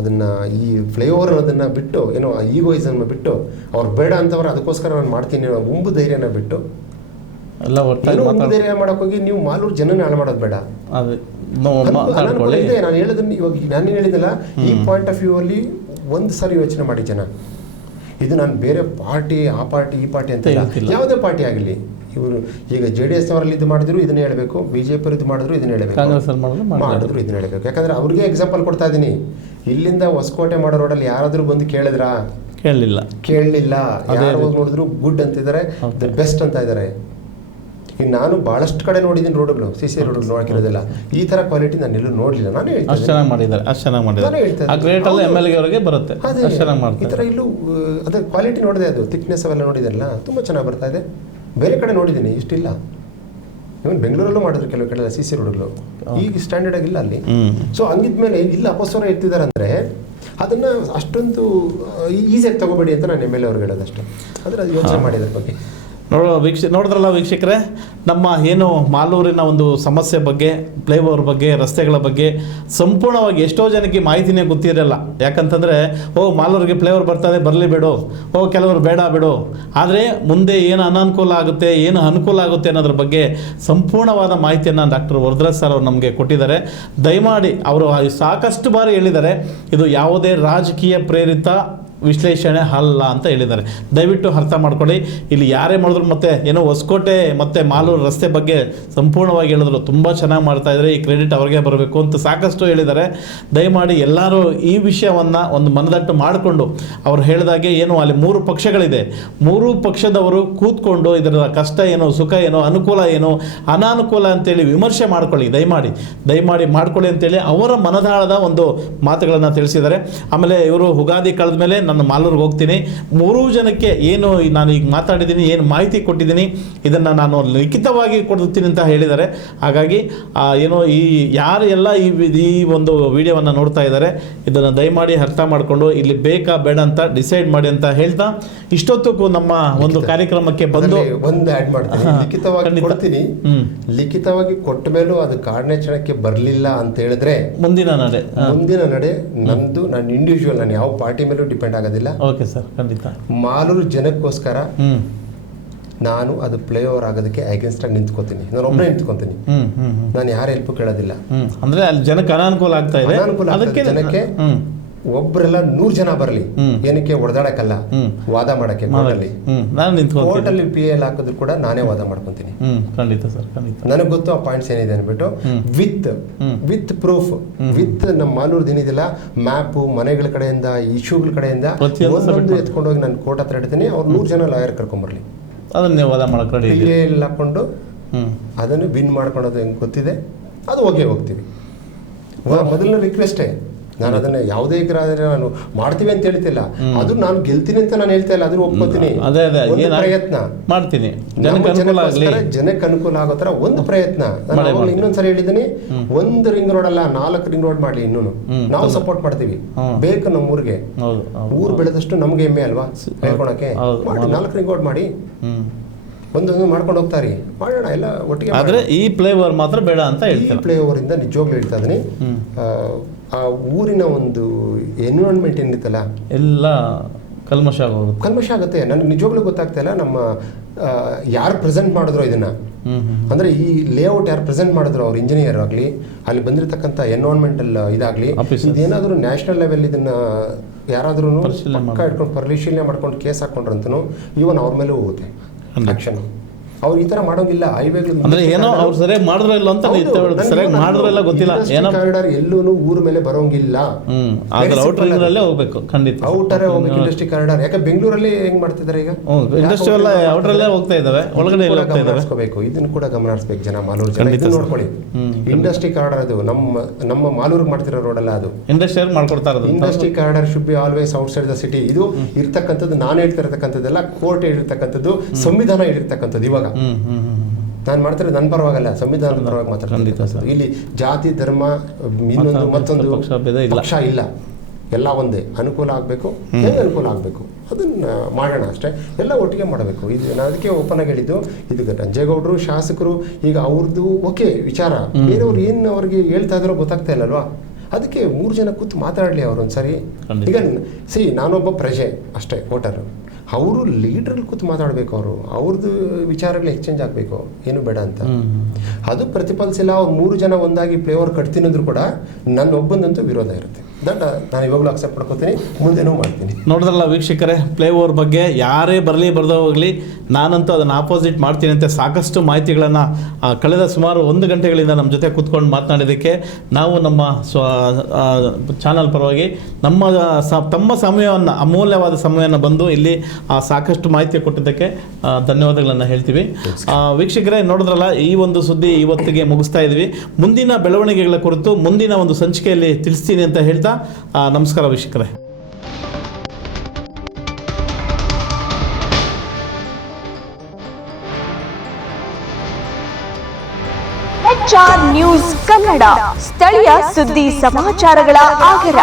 ಅದನ್ನು ಈ ಫ್ಲೈಓವರ್ ಅನ್ನೋದನ್ನು ಬಿಟ್ಟು, ಏನೋ ಈಗೋಯಿಸನ್ನ ಬಿಟ್ಟು, ಅವ್ರು ಬೇಡ ಅಂತವ್ರು ಅದಕ್ಕೋಸ್ಕರ ನಾನು ಮಾಡ್ತೀನಿ ಅನ್ನೋ ಉಂಬು ಧೈರ್ಯನ ಬಿಟ್ಟು, ಎಲ್ಲ ಉಂಬು ಧೈರ್ಯ ಮಾಡೋಕ್ಕೋಗಿ ನೀವು ಮಾಲೂರು ಜನನ ಹಾಳು ಮಾಡೋದು ಬೇಡ. ನಾನು ಹೇಳೋದನ್ನ ಇವಾಗ ನಾನೇನು ಹೇಳಿದ್ನಲ್ಲ, ಈ ಪಾಯಿಂಟ್ ಆಫ್ ವ್ಯೂ ಅಲ್ಲಿ ಒಂದು ಸಾರಿ ಯೋಚನೆ ಮಾಡಿ ಜನ. ಇದು ನಾನು ಬೇರೆ ಪಾರ್ಟಿ, ಆ ಪಾರ್ಟಿ, ಈ ಪಾರ್ಟಿ ಅಂತ ಯಾವುದೇ ಪಾರ್ಟಿ ಆಗಲಿ, ಇವರು ಈಗ JDS ಅವರಲ್ಲಿ ಇದು ಮಾಡಿದ್ರು ಇದನ್ನ ಹೇಳಬೇಕು, BJP ಇದು ಮಾಡಿದ್ರು ಇದನ್ನ ಹೇಳಬೇಕು, ಮಾಡಿದ್ರು ಇದನ್ನ ಹೇಳಬೇಕು. ಯಾಕಂದ್ರೆ ಅವ್ರಿಗೆ ಎಕ್ಸಾಂಪಲ್ ಕೊಡ್ತಾ ಇದ್ದೀನಿ. ಇಲ್ಲಿಂದ ಹೊಸಕೋಟೆ ಮಾಡೋ ರೋಡಲ್ಲಿ ಯಾರಾದ್ರೂ ಬಂದು ಕೇಳಿದ್ರಾ? ಕೇಳಲಿಲ್ಲ. ಯಾರು ಹೋಗಿ ನೋಡಿದ್ರು ಗುಡ್ ಅಂತಿದ್ದಾರೆ, ದ ಬೆಸ್ಟ್ ಅಂತ ಇದ್ದಾರೆ. ಈಗ ನಾನು ಭಾಳಷ್ಟು ಕಡೆ ನೋಡಿದ್ದೀನಿ ರೋಡ್ಗಳು, CC ರೋಡ್ಗಳು ನೋಡಕ್ಕಿರೋದಿಲ್ಲ. ಈ ಥರ ಕ್ವಾಲಿಟಿ ನಾನು ಎಲ್ಲೂ ನೋಡಲಿಲ್ಲ. ನಾನು ಹೇಳ್ತೀನಿ ಚೆನ್ನಾಗಿ ಮಾಡಿದ್ದಾರೆ, ಅಷ್ಟು ಚೆನ್ನಾಗಿ ಮಾಡಿದ್ದಾರೆ. ಈ ಥರ ಇಲ್ಲೂ ಅದೇ ಕ್ವಾಲಿಟಿ ನೋಡಿದೆ, ಅದು ಥಿಕ್ನೆಸ್ ಅವೆಲ್ಲ ನೋಡಿದೆಲ್ಲ ತುಂಬ ಚೆನ್ನಾಗಿ ಬರ್ತಾ ಇದೆ. ಬೇರೆ ಕಡೆ ನೋಡಿದ್ದೀನಿ, ಇಷ್ಟಿಲ್ಲ. ಇವನ್ ಬೆಂಗಳೂರಲ್ಲೂ ಮಾಡಿದ್ರು ಕೆಲವು ಕಡೆ CC ರೋಡ್ಗಳು, ಈಗ ಸ್ಟ್ಯಾಂಡರ್ಡ್ ಆಗಿಲ್ಲ ಅಲ್ಲಿ. ಸೊ ಹಂಗಿದ್ಮೇಲೆ ಇಲ್ಲಿ ಅಪಸ್ವರ ಎತ್ತಿದ್ದಾರೆ ಅಂದರೆ ಅದನ್ನು ಅಷ್ಟೊಂದು ಈಸಿಯಾಗಿ ತಗೋಬೇಡಿ ಅಂತ ನಾನು MLA ಅವ್ರಿಗೆ ಹೇಳೋದಷ್ಟೇ. ಆದರೆ ಅದು ಯೋಚನೆ ಮಾಡಿದ್ರ ಬಗ್ಗೆ ನೋಡಿದ್ರಲ್ಲ ವೀಕ್ಷಕರೇ, ನಮ್ಮ ಏನು ಮಾಲೂರಿನ ಒಂದು ಸಮಸ್ಯೆ ಬಗ್ಗೆ, ಫ್ಲೈಓವರ್ ಬಗ್ಗೆ, ರಸ್ತೆಗಳ ಬಗ್ಗೆ ಸಂಪೂರ್ಣವಾಗಿ ಎಷ್ಟೋ ಜನಕ್ಕೆ ಮಾಹಿತಿನೇ ಗೊತ್ತಿರಲ್ಲ. ಯಾಕಂತಂದರೆ ಮಾಲೂರಿಗೆ ಫ್ಲೈಓವರ್ ಬರ್ತದೆ, ಬರಲಿ ಬಿಡು, ಕೆಲವರು ಬೇಡ ಬಿಡು. ಆದರೆ ಮುಂದೆ ಏನು ಅನಾನುಕೂಲ ಆಗುತ್ತೆ, ಏನು ಅನುಕೂಲ ಆಗುತ್ತೆ ಅನ್ನೋದ್ರ ಬಗ್ಗೆ ಸಂಪೂರ್ಣವಾದ ಮಾಹಿತಿಯನ್ನು ಡಾಕ್ಟರ್ ವರದರಾಜ್ ಸರ್ ಅವರು ನಮಗೆ ಕೊಟ್ಟಿದ್ದಾರೆ. ದಯಮಾಡಿ ಅವರು ಸಾಕಷ್ಟು ಬಾರಿ ಹೇಳಿದ್ದಾರೆ, ಇದು ಯಾವುದೇ ರಾಜಕೀಯ ಪ್ರೇರಿತ ವಿಶ್ಲೇಷಣೆ ಅಲ್ಲ ಅಂತ ಹೇಳಿದ್ದಾರೆ. ದಯವಿಟ್ಟು ಅರ್ಥ ಮಾಡ್ಕೊಳ್ಳಿ. ಇಲ್ಲಿ ಯಾರೇ ಮಾಡಿದ್ರು ಮತ್ತೆ ಏನೋ ಹೊಸಕೋಟೆ ಮತ್ತು ಮಾಲೂರು ರಸ್ತೆ ಬಗ್ಗೆ ಸಂಪೂರ್ಣವಾಗಿ ಹೇಳಿದ್ರು, ತುಂಬ ಚೆನ್ನಾಗಿ ಮಾಡ್ತಾಯಿದ್ದಾರೆ, ಈ ಕ್ರೆಡಿಟ್ ಅವ್ರಿಗೆ ಬರಬೇಕು ಅಂತ ಸಾಕಷ್ಟು ಹೇಳಿದ್ದಾರೆ. ದಯಮಾಡಿ ಎಲ್ಲರೂ ಈ ವಿಷಯವನ್ನು ಒಂದು ಮನದಟ್ಟು ಮಾಡಿಕೊಂಡು, ಅವ್ರು ಹೇಳಿದಾಗೆ ಏನು ಅಲ್ಲಿ 3 ಪಕ್ಷಗಳಿದೆ, 3 ಪಕ್ಷದವರು ಕೂತ್ಕೊಂಡು ಇದರ ಕಷ್ಟ ಏನು, ಸುಖ ಏನು, ಅನುಕೂಲ ಏನು, ಅನಾನುಕೂಲ ಅಂತೇಳಿ ವಿಮರ್ಶೆ ಮಾಡ್ಕೊಳ್ಳಿ. ದಯಮಾಡಿ ಮಾಡ್ಕೊಳ್ಳಿ ಅಂತೇಳಿ ಅವರ ಮನದಾಳದ ಒಂದು ಮಾತುಗಳನ್ನು ತಿಳಿಸಿದ್ದಾರೆ. ಆಮೇಲೆ ಇವರು ಉಗಾದಿ ಕಳೆದ ಮೇಲೆ ನಾನು ಮಾಲೂರಿಗೆ ಹೋಗ್ತೀನಿ, 3 ಜನಕ್ಕೆ ಏನು ನಾನು ಈಗ ಮಾತಾಡಿದ್ದೀನಿ, ಏನು ಮಾಹಿತಿ ಕೊಟ್ಟಿದ್ದೀನಿ, ಇದನ್ನು ನಾನು ಲಿಖಿತವಾಗಿ ಕೊಡ್ತೀನಿ ಅಂತ ಹೇಳಿದ್ದಾರೆ. ಹಾಗಾಗಿ ಏನೋ ಈ ಯಾರೆಲ್ಲ ಈ ಒಂದು ವಿಡಿಯೋವನ್ನು ನೋಡ್ತಾ ಇದ್ದಾರೆ, ಇದನ್ನು ದಯಮಾಡಿ ಅರ್ಥ ಮಾಡಿಕೊಂಡು ಇಲ್ಲಿ ಬೇಕಾ ಬೇಡ ಅಂತ ಡಿಸೈಡ್ ಮಾಡಿ ಅಂತ ಹೇಳ್ತಾ, ಇಷ್ಟೊತ್ತಿಗೂ ನಮ್ಮ ಒಂದು ಕಾರ್ಯಕ್ರಮಕ್ಕೆ ಬಂದು ಒಂದು ಆ್ಯಡ್ ಮಾಡ್ತೀನಿ, ಲಿಖಿತವಾಗಿ ಕೊಡ್ತೀನಿ. ಲಿಖಿತವಾಗಿ ಕೊಟ್ಟ ಮೇಲೂ ಅದು ಕಾರ್ಯಾಚರಣೆಗೆ ಬರಲಿಲ್ಲ ಅಂತ ಹೇಳಿದ್ರೆ ಮುಂದಿನ ನಡೆ ನಂದು, ನಾನು ಇಂಡಿವಿಜುವಲ್, ನಾನು ಯಾವ ಪಾರ್ಟಿ ಮೇಲೂ ಡಿಪೆಂಡ್ ಆಗೋದಿಲ್ಲ. ಓಕೆ ಸರ್, ಖಂಡಿತ. ಮಾಲೂರು ಜನಕ್ಕೋಸ್ಕರ ನಾನು ಅದು ಫ್ಲೈಓವರ್ ಆಗೋದಕ್ಕೆ ಅಗೇನ್ಸ್ಟ್ ಆಗಿ ನಿಂತ್ಕೋತೀನಿ. ನಾನು ಒಬ್ಬನೇ ನಿಂತ್ಕೊತೀನಿ, ನಾನು ಯಾರ ಹೆಲ್ಪ್ ಕೇಳೋದಿಲ್ಲ. ಅಂದ್ರೆ ಅಲ್ಲಿ ಜನಕ್ಕೆ ಅನಾನುಕೂಲ ಆಗ್ತಾ ಇದೆ, ಅದಕ್ಕೆ ಜನಕ್ಕೆ ಒಬ್ಬರೆಲ್ಲ 100 ಜನ ಬರಲಿ, ಏನಕ್ಕೆ ಹೊಡೆದಾಡಕ್ಕಲ್ಲ, ವಾದ ಮಾಡಕ್ಕೆ. ಕೋರ್ಟಲ್ಲಿ PL ಹಾಕಿದ್ರು ಕೂಡ ನಾನೇ ವಾದ ಮಾಡ್ಕೊಂತೀನಿ. ಖಂಡಿತ ಸರ್, ಖಂಡಿತ. ನನಗೆ ಗೊತ್ತು ಆ ಪಾಯಿಂಟ್ಸ್ ಏನಿದೆ ಅಂದ್ಬಿಟ್ಟು, ವಿತ್ ಪ್ರೂಫ್, ವಿತ್ ನಮ್ಮ ಮಾಲೂರ್ದು ಏನಿದಿಲ್ಲ ಮ್ಯಾಪು, ಮನೆಗಳ ಕಡೆಯಿಂದ, ಇಶ್ಯೂಗಳ ಕಡೆಯಿಂದ ಒಂದೊಂದು ಎತ್ಕೊಂಡೋಗಿ ನಾನು ಕೋರ್ಟ್ ಹತ್ರ ಇಡ್ತೀನಿ. ಅವ್ರು 100 ಜನ ಲಾಯರ್ ಕರ್ಕೊಂಬರ್ಲಿ, ಅದನ್ನ ವಾದ ಮಾಡಕ್ಕೆ PL ಹಾಕೊಂಡು ಅದನ್ನು ವಿನ್ ಮಾಡ್ಕೊಳೋದು ಹೆಂಗೆ ಗೊತ್ತಿದೆ, ಅದು ಹೋಗ್ತೀವಿ. ಮೊದಲನೇ ರಿಕ್ವೆಸ್ಟೇ, ನಾನು ಅದನ್ನ ಯಾವುದೇ ನಾನು ಮಾಡ್ತೀವಿ ಅಂತ ಹೇಳ್ತಿಲ್ಲ, ಅದು ನಾನು ಗೆಲ್ತೀನಿ ಅಂತ ನಾನು ಹೇಳ್ತಾ ಇಲ್ಲ, ಅದನ್ನ ಒಪ್ಕೋತೀನಿ. ಒಂದು ಪ್ರಯತ್ನ ಮಾಡ್ತೀನಿ, ಜನಕ್ಕೆ ಅನುಕೂಲ ಆಗೋ ತರ ಒಂದು ಪ್ರಯತ್ನ. ನಾನು ಇನ್ನೊಂದ್ಸರಿ ಹೇಳಿದ್ದೀನಿ, 1 ರಿಂಗ್ ರೋಡ್ ಅಲ್ಲ 4 ರಿಂಗ್ ರೋಡ್ ಮಾಡ್ಲಿ, ಇನ್ನೂ ನಾವು ಸಪೋರ್ಟ್ ಮಾಡ್ತೀವಿ. ಬೇಕು ನಮ್ಮ ಊರಿಗೆ, ಊರು ಬೆಳೆದಷ್ಟು ನಮ್ಗೆ ಹೆಮ್ಮೆ ಅಲ್ವಾ ಹೇಳ್ಕೊಳಕ್ಕೆ. 4 ರಿಂಗ್ ರೋಡ್ ಮಾಡಿ, ಒಂದೊಂದು ಮಾಡ್ಕೊಂಡು ಹೋಗ್ತಾರೆ, ಮಾಡೋಣ ಎಲ್ಲ ಒಟ್ಟಿಗೆ. ಆದ್ರೆ ಈ ಫ್ಲೇವರ್ ಮಾತ್ರ ಬೇಡ ಅಂತ ಹೇಳ್ತೀನಿ. ಈ ಫ್ಲೇವರ್ ಇಂದ ನಿಜವಾಗ್ಲೂ ಹೇಳ್ತಾ ಇದೀನಿ, ಆ ಊರಿನ ಒಂದು ಎನ್ವಿರಾನ್ಮೆಂಟ್ ಏನಿತ್ತಲ್ಲ ಎಲ್ಲ ಕಲ್ಮಶ ಆಗುತ್ತೆ. ನನಗೆ ನಿಜವಾಗ್ಲೂ ಗೊತ್ತಾಗ್ತಾ ಇಲ್ಲ, ನಮ್ಮ ಯಾರು ಪ್ರೆಸೆಂಟ್ ಮಾಡಿದ್ರು ಇದನ್ನ, ಅಂದ್ರೆ ಈ ಲೇಔಟ್ ಯಾರು ಪ್ರೆಸೆಂಟ್ ಮಾಡಿದ್ರು, ಅವ್ರ ಇಂಜಿನಿಯರ್ ಆಗಲಿ, ಅಲ್ಲಿ ಬಂದಿರತಕ್ಕಂಥ ಎನ್ವಿರಾನ್ಮೆಂಟಲ್ ಇದಾಗಲಿ, ಇದೇನಾದರೂ ನ್ಯಾಷನಲ್ ಲೆವೆಲ್ ಇದನ್ನ ಯಾರಾದ್ರೂ ಇಟ್ಕೊಂಡು ಪರಿಶೀಲನೆ ಮಾಡ್ಕೊಂಡು ಕೇಸ್ ಹಾಕೊಂಡ್ರಂತೂ ಇವನ್ ಅವ್ರ ಮೇಲೆ ಹೋಗುತ್ತೆ ಆಕ್ಷನ್. ಅವ್ರು ಈ ತರ ಮಾಡೋಂಗಿಲ್ಲ. ಹೈವೇಗಳು ಅಂದ್ರೆ ಏನೋ ಅವ್ರು ಸರಿಯಾಗಿ ಮಾಡಿದ್ರೋ ಇಲ್ಲ ಅಂತ ಸರಿಯಾಗಿ ಮಾಡಿದ್ರೋ ಇಲ್ಲ ಗೊತ್ತಿಲ್ಲ, ಏನೋ ಕಾರಿಡಾರ್ ಎಲ್ಲೂ ಊರ ಮೇಲೆ ಬರೋಂಗಿಲ್ಲ. ಔಟರ್ ಹೋಗ್ಬೇಕು, ಖಂಡಿತ ಔಟರೇ ಹೋಗ್ಬೇಕು ಇಂಡಸ್ಟ್ರಿ ಕಾರಿಡಾರ್. ಯಾಕೆ ಬೆಂಗಳೂರಲ್ಲಿ ಹೆಂಗ್ ಮಾಡ್ತಿದ್ದಾರೆ ಈಗ, ಇಂಡಸ್ಟ್ರಿ ಎಲ್ಲ ಔಟರಲ್ಲೇ ಹೋಗ್ತಾ ಇದಾವೆ, ಒಳಗಡೆ ಗಮನಿಸ್ಕೋಬೇಕು. ಇದನ್ನು ಕೂಡ ಗಮನಿಸ್ಬೇಕು ಜನ. ಮಾಲೂರು ಜನ ನೋಡ್ಕೊಳ್ಳಿ, ಇಂಡಸ್ಟ್ರಿ ಕಾರಿಡಾರ್ ಅದು ನಮ್ಮ ಮಾಲೂರಿಗೆ ಮಾಡ್ತಿರೋ ರೋಡ್ ಅಲ್ಲ, ಅದು ಇಂಡಸ್ಟ್ರಿ ಮಾಡ್ಕೊಡ್ತಾ ಇರೋದು. Industry corridor should be always outside the city. ಇದು ಇರ್ತಕ್ಕಂಥದ್ದು ನಾನು ಹೇಳ್ತಿರತಕ್ಕಂಥದ್ದೆಲ್ಲ ಕೋರ್ಟ್ ಹೇಳಿರ್ತಕ್ಕಂಥದ್ದು, ಸಂವಿಧಾನ ಹೇಳಿರ್ತಕ್ಕಂಥದ್ದು. ಇವಾಗ ನಾನು ಮಾಡ್ತಾರೆ ನನ್ನ ಪರವಾಗಲ್ಲ, ಸಂವಿಧಾನದ ಪರವಾಗಿ ಮಾತಾಡ್ತೀನಿ. ಇಲ್ಲಿ ಜಾತಿ ಧರ್ಮ ಇನ್ನೊಂದು ಮತ್ತೊಂದು ಪಕ್ಷ ಇಲ್ಲ, ಎಲ್ಲ ಒಂದೇ. ಅನುಕೂಲ ಆಗಬೇಕು, ಹೆಂಗೆ ಅನುಕೂಲ ಆಗಬೇಕು ಅದನ್ನ ಮಾಡೋಣ ಅಷ್ಟೇ, ಎಲ್ಲ ಒಟ್ಟಿಗೆ ಮಾಡಬೇಕು. ಇದು ನಾನು ಅದಕ್ಕೆ ಓಪನ್ ಆಗಿ ಹೇಳಿದ್ದು, ಇದು ರಂಜೇಗೌಡರು ಶಾಸಕರು ಈಗ ಅವ್ರದ್ದು ಓಕೆ ವಿಚಾರ, ಬೇರೆಯವ್ರು ಏನು ಅವ್ರಿಗೆ ಹೇಳ್ತಾ ಇದ್ದಾರೋ ಗೊತ್ತಾಗ್ತಾ ಇಲ್ಲಲ್ವಾ, ಅದಕ್ಕೆ 3 ಜನ ಕೂತು ಮಾತಾಡಲಿ ಅವ್ರು ಒಂದ್ಸರಿ. ಈಗ ನಾನೊಬ್ಬ ಪ್ರಜೆ ಅಷ್ಟೇ, ವೋಟರ್. ಅವರು ಲೀಡ್ರಲ್ಲಿ ಕೂತು ಮಾತಾಡಬೇಕು, ಅವ್ರದ್ದು ವಿಚಾರಗಳು ಎಕ್ಸ್ಚೇಂಜ್ ಆಗಬೇಕು, ಏನು ಬೇಡ ಅಂತ. ಅದು ಪ್ರತಿಫಲಿಸಿಲ್ಲ. ಅವ್ರು 3 ಜನ ಒಂದಾಗಿ ಫ್ಲೇವರ್ ಕಟ್ತೀನಂದ್ರೂ ಕೂಡ ನನ್ನ ಒಬ್ಬಂದಂತೂ ವಿರೋಧ ಇರುತ್ತೆ. ದಟ್ ನಾನು ಇವಾಗಲೂ ಅಕ್ಸೆಪ್ಟ್ ಮಾಡ್ಕೋತೀನಿ, ಮುಂದೆನೂ ಮಾಡ್ತೀನಿ. ನೋಡಿದ್ರಲ್ಲ ವೀಕ್ಷಕರೇ, ಫ್ಲೇವರ್ ಬಗ್ಗೆ ಯಾರೇ ಬರಲಿ ಬರ್ದೋ ಹೋಗಲಿ, ನಾನಂತೂ ಅದನ್ನು ಆಪೋಸಿಟ್ ಮಾಡ್ತೀನಿ ಅಂತ ಸಾಕಷ್ಟು ಮಾಹಿತಿಗಳನ್ನು ಕಳೆದ ಸುಮಾರು 1 ಗಂಟೆಗಳಿಂದ ನಮ್ಮ ಜೊತೆ ಕೂತ್ಕೊಂಡು ಮಾತನಾಡಿದ್ದಕ್ಕೆ ನಾವು ನಮ್ಮ ಚಾನಲ್ ಪರವಾಗಿ ತಮ್ಮ ಸಮಯವನ್ನು, ಅಮೂಲ್ಯವಾದ ಸಮಯವನ್ನು ಬಂದು ಇಲ್ಲಿ ಸಾಕಷ್ಟು ಮಾಹಿತಿ ಕೊಟ್ಟಿದ್ದಕ್ಕೆ ಧನ್ಯವಾದಗಳನ್ನು ಹೇಳ್ತೀವಿ. ವೀಕ್ಷಕರೇ, ನೋಡಿದ್ರಲ್ಲ, ಈ ಒಂದು ಸುದ್ದಿ ಇವತ್ತಿಗೆ ಮುಗಿಸ್ತಾ ಇದ್ವಿ. ಮುಂದಿನ ಬೆಳವಣಿಗೆಗಳ ಕುರಿತು ಮುಂದಿನ ಒಂದು ಸಂಚಿಕೆಯಲ್ಲಿ ತಿಳಿಸ್ತೀನಿ ಅಂತ ಹೇಳ್ತಾ ನಮಸ್ಕಾರ ವೀಕ್ಷಕರೇ. HR ನ್ಯೂಸ್ ಕನ್ನಡ, ಸ್ಥಳೀಯ ಸುದ್ದಿ ಸಮಾಚಾರಗಳ ಆಗರ.